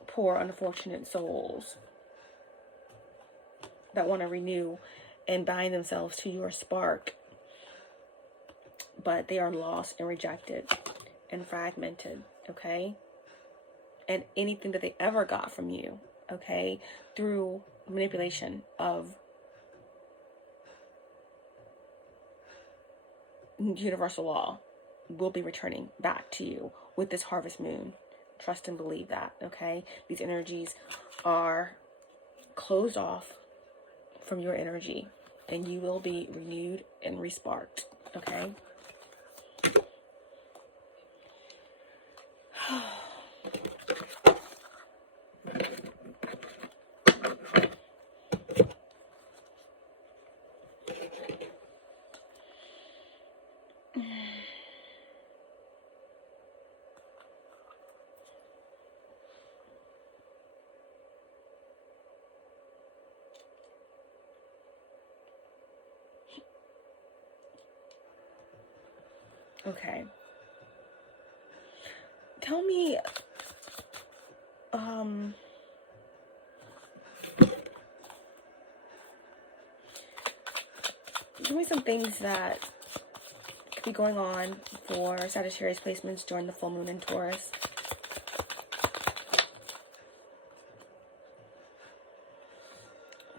poor, unfortunate souls that want to renew and bind themselves to your spark, but they are lost and rejected and fragmented, okay? and anything that they ever got from you, okay, through manipulation of universal law, will be returning back to you with this harvest moon. Trust and believe that, okay? These energies are closed off from your energy, and you will be renewed and resparked, okay? Okay. Tell me, give me some things that could be going on for Sagittarius placements during the full moon in Taurus.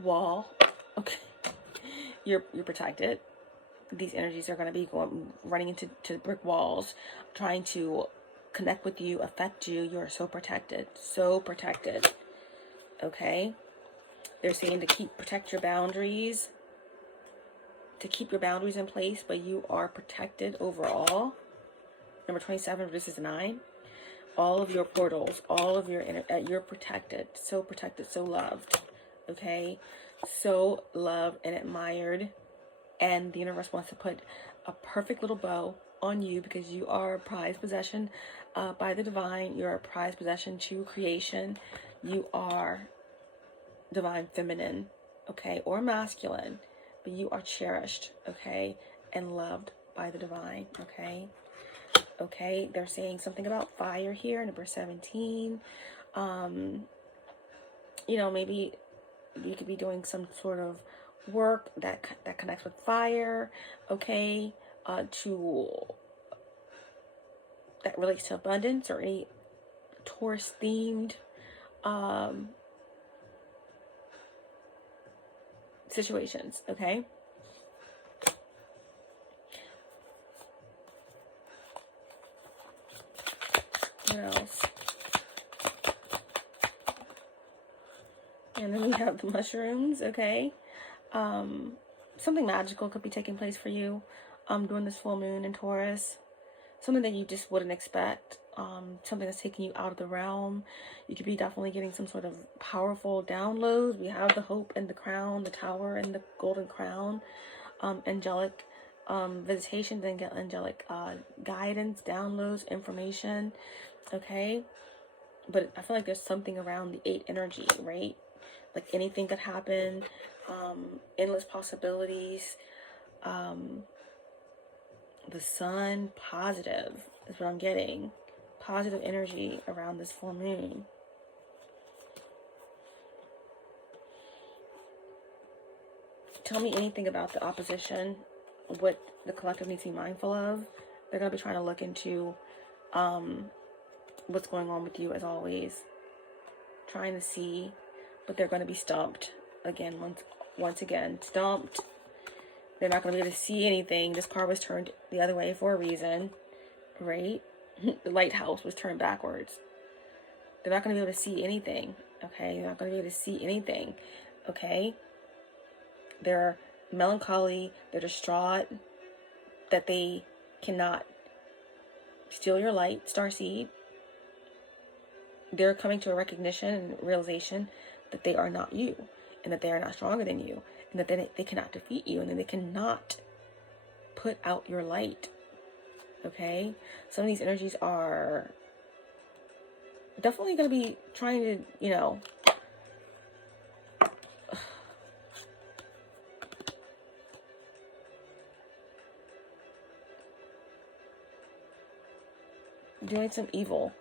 Wall. Okay. You're protected. These energies are going to be running into brick walls, trying to connect with you, affect you. You are so protected. So protected. Okay? They're saying to protect your boundaries, to keep your boundaries in place, but you are protected overall. Number 27 versus 9. All of your portals, all of your you're protected, so loved. Okay? So loved and admired. And the universe wants to put a perfect little bow on you because you are a prized possession by the divine. You're a prized possession to creation. You are divine feminine, okay, or masculine, but you are cherished, okay, and loved by the divine, okay? Okay, they're saying something about fire here, number 17. You know, maybe you could be doing some sort of work that connects with fire, okay, that relates to abundance or any Taurus themed situations, okay? What else? And then we have the mushrooms, okay? Something magical could be taking place for you during this full moon in Taurus. Something that you just wouldn't expect. Something that's taking you out of the realm. You could be definitely getting some sort of powerful downloads. We have the hope and the crown, the tower and the golden crown. Angelic visitations and angelic guidance, downloads, information. Okay? But I feel like there's something around the 8 energy, right? Like anything could happen. Endless possibilities. The sun, positive is what I'm getting. Positive energy around this full moon. Tell me anything about the opposition, what the collective needs to be mindful of. They're going to be trying to look into what's going on with you, as always. Trying to see, but they're going to be stumped again, once again, stumped. They're not going to be able to see anything. This card was turned the other way for a reason, right? The lighthouse was turned backwards. They're not going to be able to see anything, okay? They're not going to be able to see anything, okay? They're melancholy. They're distraught that they cannot steal your light, starseed. They're coming to a recognition and realization that they are not you, and that they are not stronger than you, and that they cannot defeat you, and that they cannot put out your light, okay? Some of these energies are definitely going to be trying to, you know, doing some evil.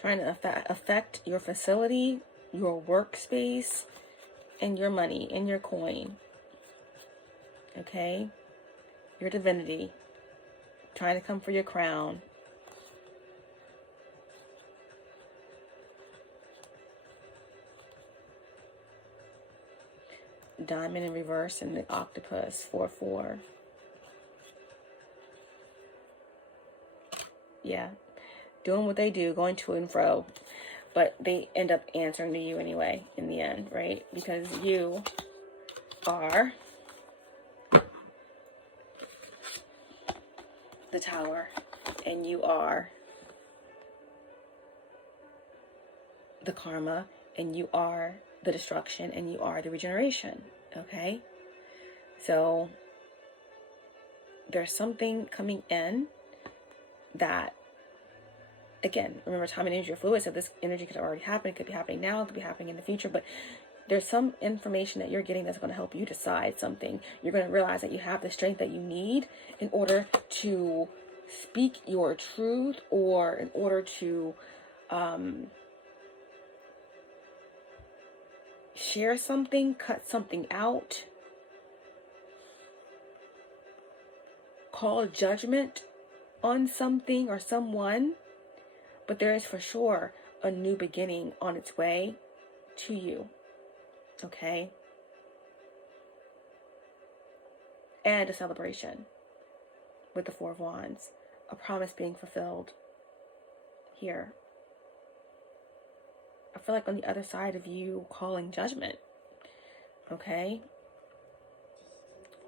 Trying to affect your facility, your workspace, and your money, and your coin. Okay? Your divinity. Trying to come for your crown. Diamond in reverse and the octopus, 4-4. Yeah. Doing what they do, going to and fro. But they end up answering to you anyway, in the end, right? Because you are the Tower. And you are the karma. And you are the destruction. And you are the regeneration. Okay? So, there's something coming in that, again, remember, time and energy are fluid, so this energy could already happen. It could be happening now. It could be happening in the future. But there's some information that you're getting that's going to help you decide something. You're going to realize that you have the strength that you need in order to speak your truth, or in order to share something, cut something out, call judgment on something or someone. But there is for sure a new beginning on its way to you. Okay? And a celebration with the Four of Wands. A promise being fulfilled here. I feel like on the other side of you calling judgment. Okay?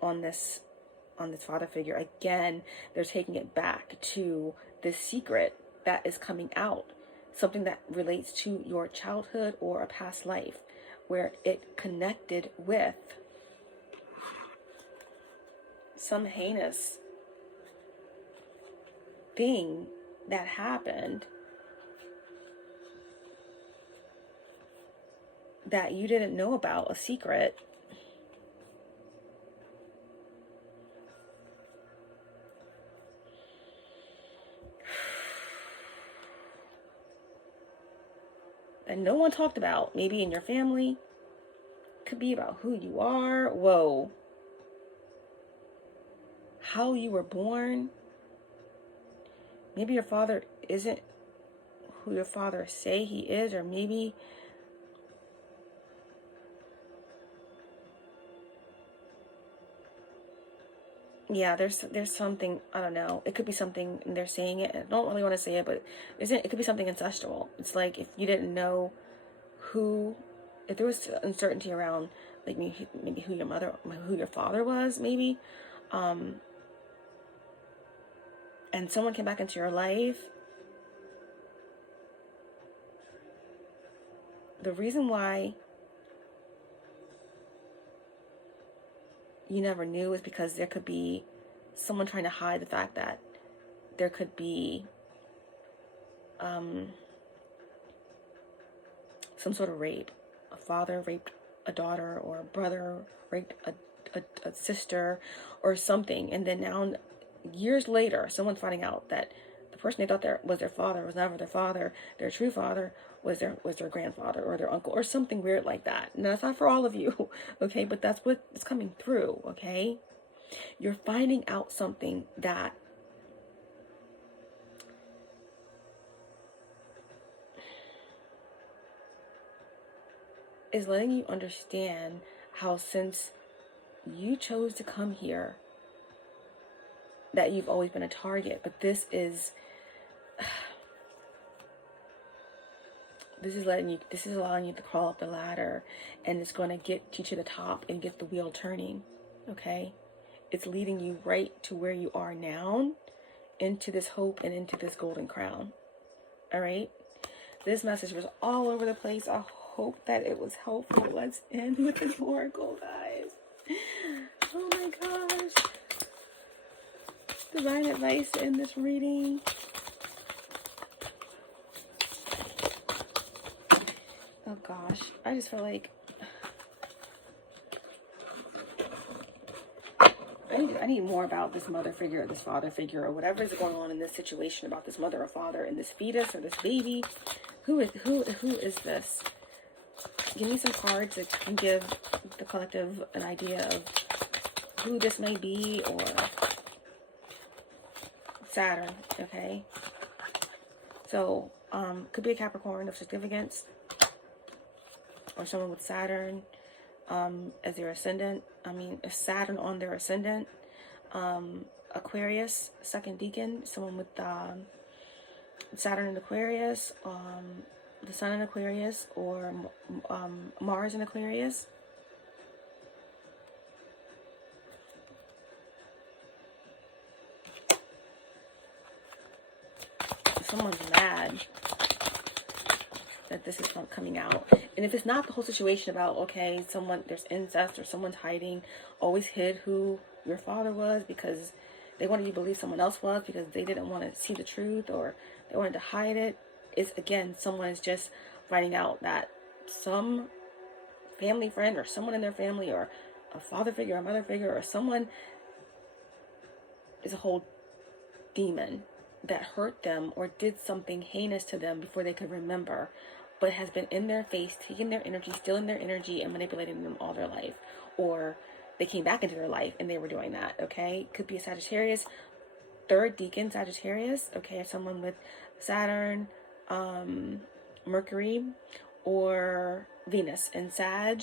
On this father figure. Again, they're taking it back to this secret that is coming out. Something that relates to your childhood or a past life, where it connected with some heinous thing that happened that you didn't know about, a secret. And no one talked about. Maybe in your family. Could be about who you are. Whoa. How you were born. Maybe your father isn't who your father say he is, or maybe yeah, there's something, I don't know. It could be something, and they're saying it. I don't really want to say it, but it could be something ancestral. It's like if you didn't know who, if there was uncertainty around, like maybe who your father was, maybe, and someone came back into your life. The reason why you never knew is because there could be someone trying to hide the fact that there could be some sort of rape. A father raped a daughter, or a brother raped a sister or something. And then now, years later, someone's finding out that the person they thought was their father was never their father. Their true father was their grandfather or their uncle or something weird like that. And that's not for all of you, okay? But that's what is coming through, okay? You're finding out something that is letting you understand how, since you chose to come here, that you've always been a target. But this is allowing you to crawl up the ladder, and it's going to get you to the top and get the wheel turning. Okay? It's leading you right to where you are now, into this hope and into this golden crown. All right? This message was all over the place. I hope that it was helpful. Let's end with this oracle, guys. Oh my gosh. Divine advice in this reading. Oh gosh, I just feel like I need more about this mother figure or this father figure, or whatever is going on in this situation about this mother or father and this fetus or this baby. Who is this? Give me some cards that can give the collective an idea of who this may be, or Saturn, okay? So, could be a Capricorn of significance, or someone with Saturn as their ascendant. I mean, Saturn on their ascendant. Aquarius, second deacon, someone with Saturn in Aquarius, the Sun in Aquarius, or Mars in Aquarius. Someone's mad that this is coming out. And if it's not the whole situation about, okay, there's incest, or someone's hiding, always hid who your father was because they wanted you to believe someone else was, because they didn't want to see the truth, or they wanted to hide it. It's, again, someone is just finding out that some family friend, or someone in their family, or a father figure, a mother figure, or someone is a whole demon that hurt them or did something heinous to them before they could remember, but has been in their face, taking their energy, stealing their energy, and manipulating them all their life. Or they came back into their life and they were doing that, okay? Could be a Sagittarius, third deacon Sagittarius, okay? Someone with Saturn, Mercury, or Venus and Sag.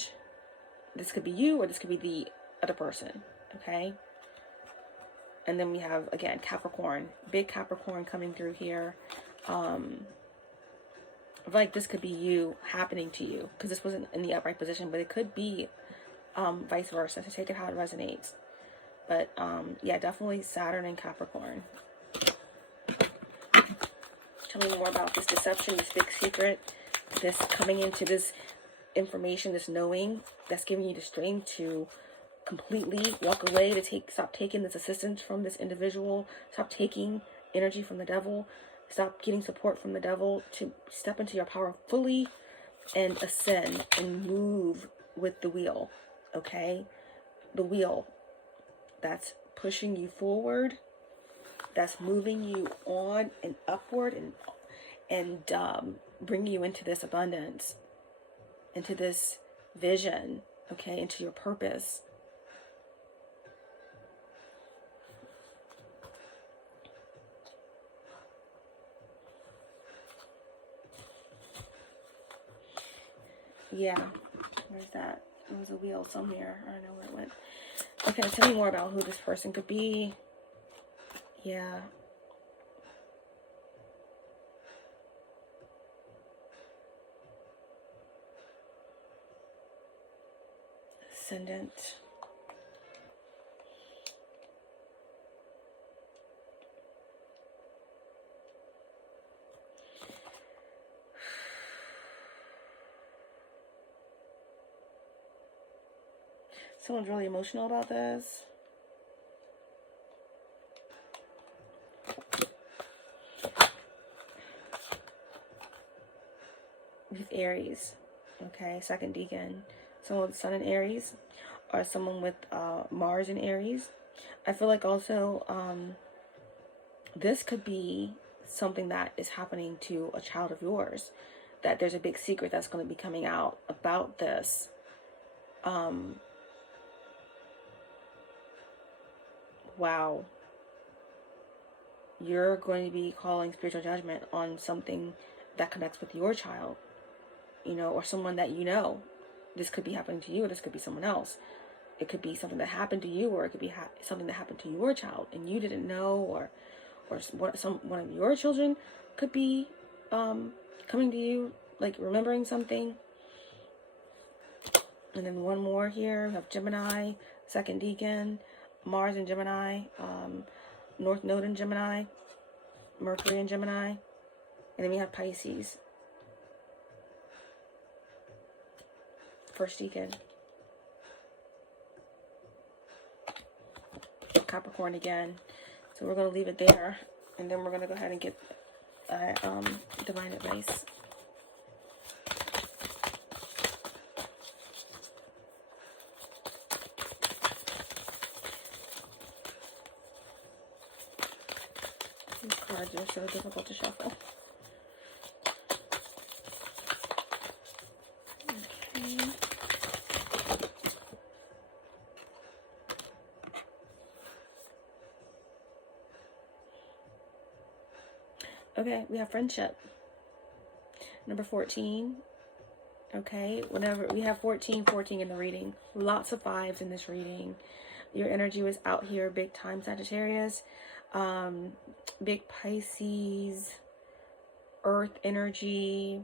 This could be you, or this could be the other person, okay? And then we have, again, Capricorn, big Capricorn coming through here. I feel like this could be you, happening to you, because this wasn't in the upright position, but it could be vice versa, so take it how it resonates. But yeah, definitely Saturn and Capricorn. Tell me more about this deception, this big secret, this coming into this information, this knowing that's giving you the strength to completely walk away, to stop taking this assistance from this individual, stop taking energy from the devil, stop getting support from the devil, to step into your power fully and ascend and move with the wheel, okay? The wheel that's pushing you forward, that's moving you on and upward, and bringing you into this abundance, into this vision, okay, into your purpose. Yeah, where's that? There was a wheel somewhere. I don't know where it went. Okay, tell me more about who this person could be. Yeah. Ascendant. Someone's really emotional about this. With Aries, okay, second deacon. Someone with Sun in Aries, or someone with Mars in Aries. I feel like also this could be something that is happening to a child of yours, that there's a big secret that's going to be coming out about this. Wow. You're going to be calling spiritual judgment on something that connects with your child, you know, or someone that you know. This could be happening to you, or this could be someone else. It could be something that happened to you, or it could be something that happened to your child and you didn't know, or one of your children could be coming to you, like remembering something. And then one more here. We have Gemini, second deacon, Mars in Gemini, North Node in Gemini, Mercury in Gemini, and then we have Pisces, first deacon, Capricorn again. So we're going to leave it there, and then we're going to go ahead and get divine advice. These cards are so difficult to shuffle. Okay. Okay, we have friendship. Number 14. Okay, whenever we have 14 in the reading. Lots of 5s in this reading. Your energy was out here big time, Sagittarius. Big Pisces, Earth energy,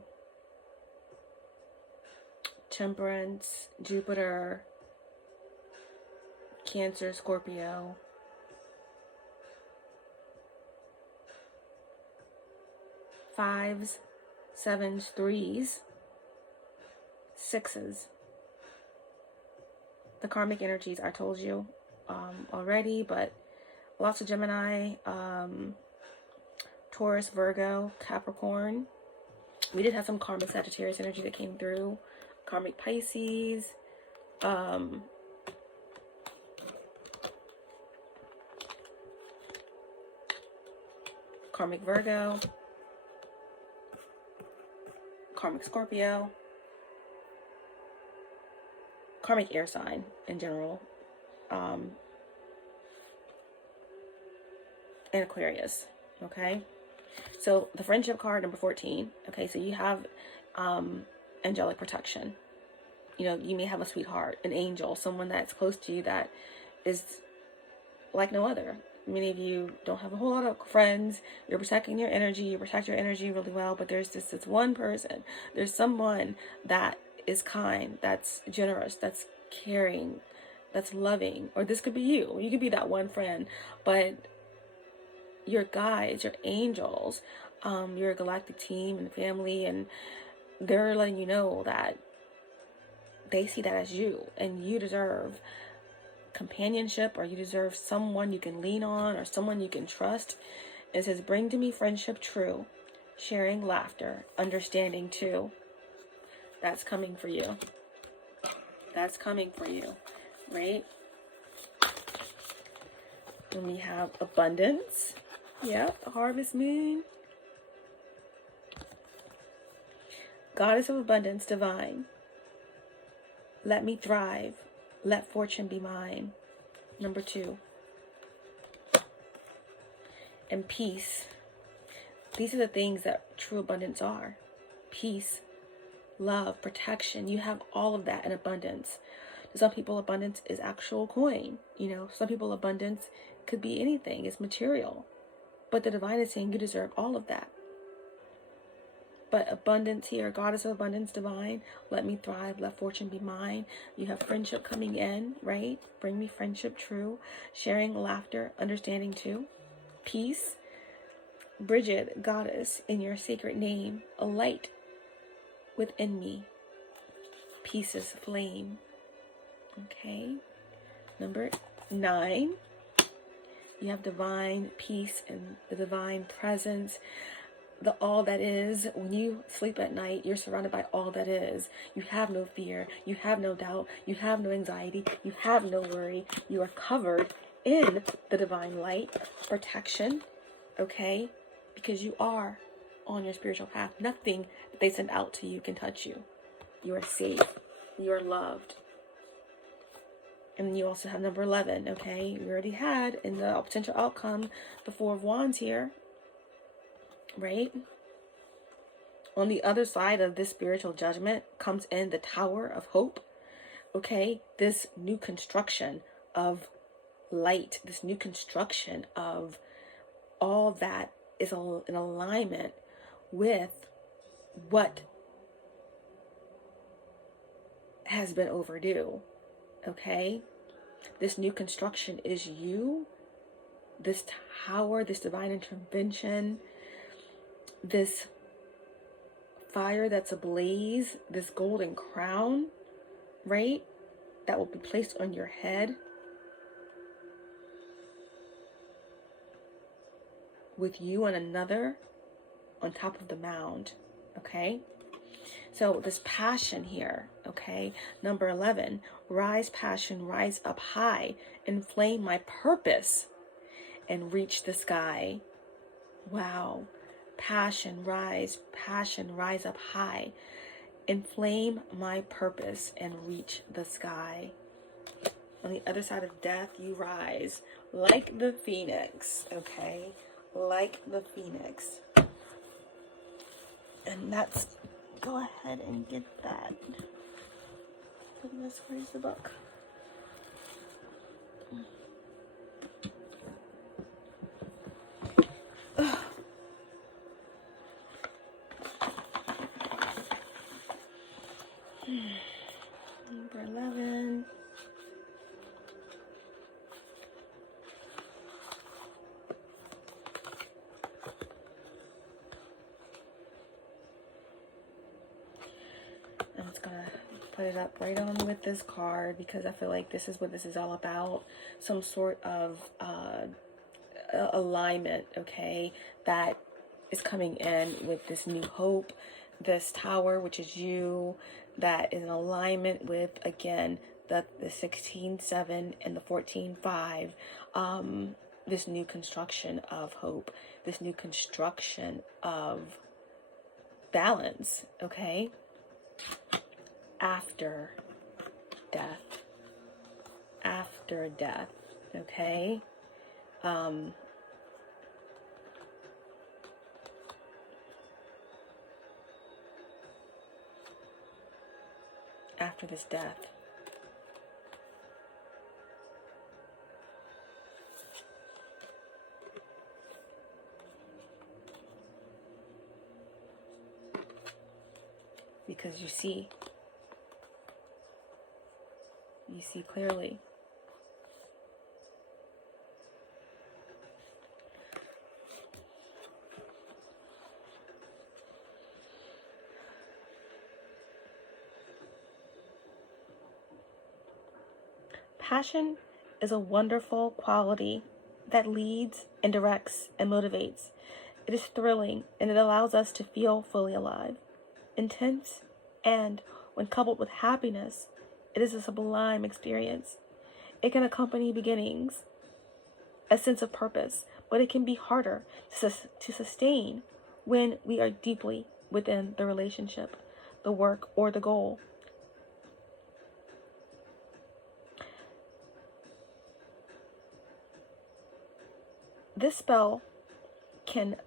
Temperance, Jupiter, Cancer, Scorpio. Fives, 7s, 3s, 6s. The karmic energies I told you already, but lots of Gemini, Taurus, Virgo, Capricorn. We did have some karmic Sagittarius energy that came through. Karmic Pisces, karmic Virgo, karmic Scorpio, karmic air sign in general, and Aquarius. Okay, so the friendship card, number 14. Okay, so you have angelic protection. You know, you may have a sweetheart, an angel, someone that's close to you that is like no other. Many of you don't have a whole lot of friends. You're protecting your energy. You protect your energy really well, but there's this one person. There's someone that is kind, that's generous, that's caring, that's loving. Or this could be you. You could be that one friend. But your guides, your angels, your galactic team and family, and they're letting you know that they see that as you, and you deserve companionship, or you deserve someone you can lean on, or someone you can trust. It says, bring to me friendship true, sharing laughter, understanding too. That's coming for you. That's coming for you, right? And we have abundance. Yeah, the harvest moon. Goddess of abundance, divine. Let me thrive. Let fortune be mine. Number 2. And peace. These are the things that true abundance are. Peace, love, protection. You have all of that in abundance. To some people, abundance is actual coin. You know, some people, abundance could be anything. It's material. But the divine is saying you deserve all of that. But abundance here, goddess of abundance, divine, let me thrive, let fortune be mine. You have friendship coming in, right? Bring me friendship true, sharing laughter, understanding too. Peace, Bridget, goddess, in your sacred name, a light within me. Peace is flame. Okay. Number 9, you have divine peace and the divine presence. The all that is. When you sleep at night, you're surrounded by all that is. You have no fear. You have no doubt. You have no anxiety. You have no worry. You are covered in the divine light, protection, okay? Because you are on your spiritual path. Nothing that they send out to you can touch you. You are safe. You are loved. And you also have number 11, okay? You already had in the potential outcome the 4 of Wands here. Right? On the other side of this spiritual judgment comes in the Tower of Hope. Okay? This new construction of light, this new construction of all that is in alignment with what has been overdue. Okay? This new construction is you, this tower, this divine intervention, this fire that's ablaze, this golden crown, right? That will be placed on your head with you and another on top of the mound, okay? So this passion here, okay? Number 11, rise passion, rise up high, inflame my purpose and reach the sky. Wow. Passion, rise up high. Inflame my purpose and reach the sky. On the other side of death, you rise like the phoenix, okay? Like the phoenix. And let's go ahead and get that. Where's the book? Number 11. I'm just gonna put it up right on with this card because I feel like this is what this is all about. Some sort of alignment, okay, that is coming in with this new hope, this tower, which is you, that is in alignment with, again, the 16-7 and the 14-5, this new construction of hope, this new construction of balance, okay, after death, okay, after this death. Because you see clearly. Passion is a wonderful quality that leads and directs and motivates. It is thrilling and it allows us to feel fully alive, intense, and when coupled with happiness, it is a sublime experience. It can accompany beginnings, a sense of purpose, but it can be harder to sustain when we are deeply within the relationship, the work, or the goal. This spell can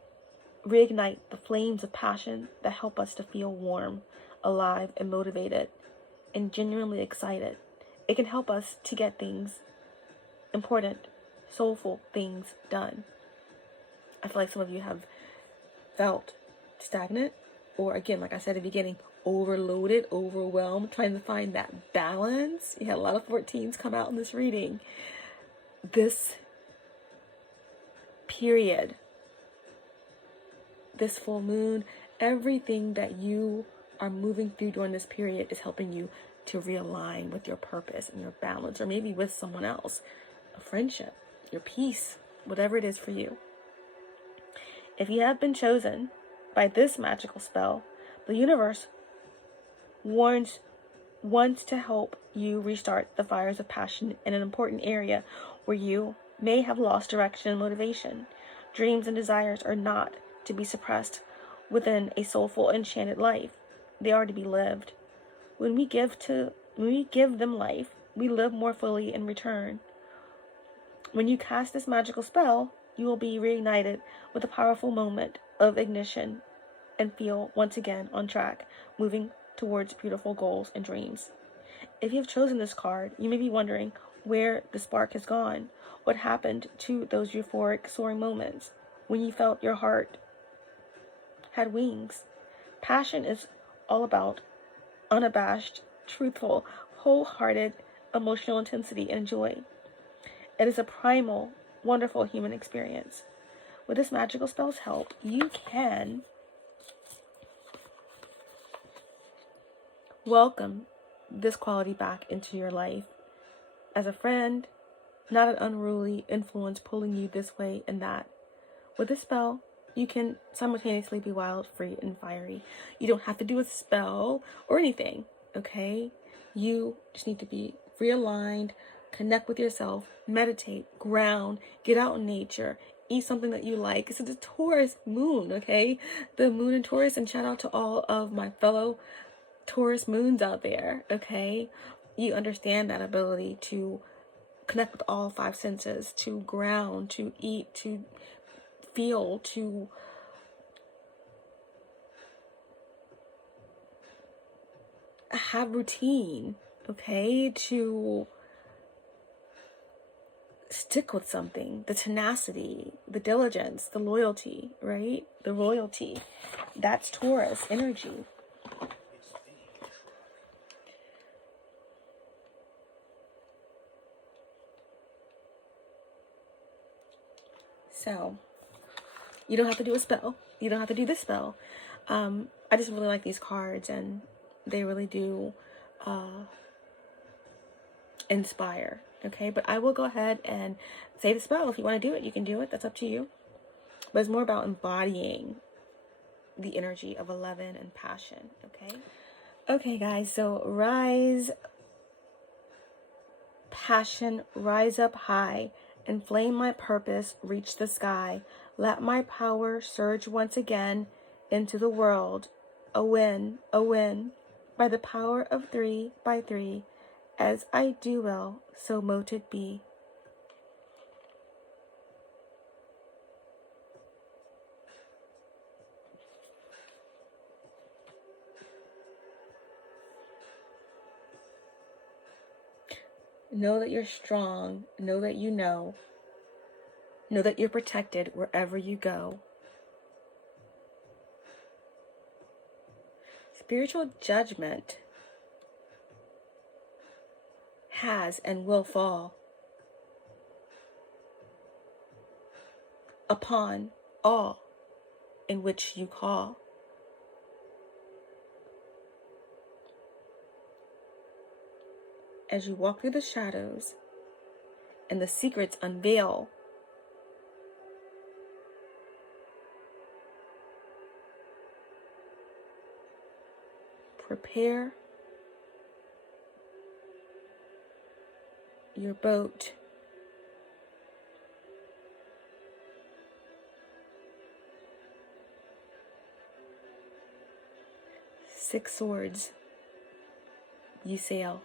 reignite the flames of passion that help us to feel warm, alive, and motivated, and genuinely excited. It can help us to get things, important, soulful things done. I feel like some of you have felt stagnant, or again, like I said at the beginning, overloaded, overwhelmed, trying to find that balance. You had a lot of 14s come out in this reading. This period, this full moon, everything that you are moving through during this period is helping you to realign with your purpose and your balance, or maybe with someone else, a friendship, your peace, whatever it is for you. If you have been chosen by this magical spell, the universe wants to help you restart the fires of passion in an important area where you may have lost direction and motivation. Dreams and desires are not to be suppressed within a soulful, enchanted life. They are to be lived. When we give them life, we live more fully in return. When you cast this magical spell, you will be reignited with a powerful moment of ignition and feel once again on track, moving towards beautiful goals and dreams. If you have chosen this card, you may be wondering where the spark has gone. What happened to those euphoric, soaring moments when you felt your heart had wings? Passion is all about unabashed, truthful, wholehearted emotional intensity and joy. It is a primal, wonderful human experience. With this magical spell's help, you can welcome this quality back into your life as a friend, not an unruly influence pulling you this way and that. With this spell, you can simultaneously be wild, free, and fiery. You don't have to do a spell or anything, okay? You just need to be realigned, connect with yourself, meditate, ground, get out in nature, eat something that you like. It's a Taurus moon, okay? The moon in Taurus, and shout out to all of my fellow Taurus moons out there, okay? You understand that ability to connect with all five senses, to ground, to eat, to feel, to have routine, okay, to stick with something, the tenacity, the diligence, the loyalty, right? The royalty. That's Taurus energy. So, you don't have to do a spell. You don't have to do this spell. I just really like these cards, and they really do inspire. Okay, but I will go ahead and say the spell. If you want to do it, you can do it. That's up to you. But it's more about embodying the energy of 11 and passion. Okay. Okay, guys. So rise, passion, rise up high. Inflame my purpose, reach the sky. Let my power surge once again into the world. A win, a win. By the power of 3 by 3. As I do will, so mote it be. Know that you're strong. Know that you know. Know that you're protected wherever you go. Spiritual judgment has and will fall upon all in which you call. As you walk through the shadows and the secrets unveil, prepare your boat. Six swords, you sail.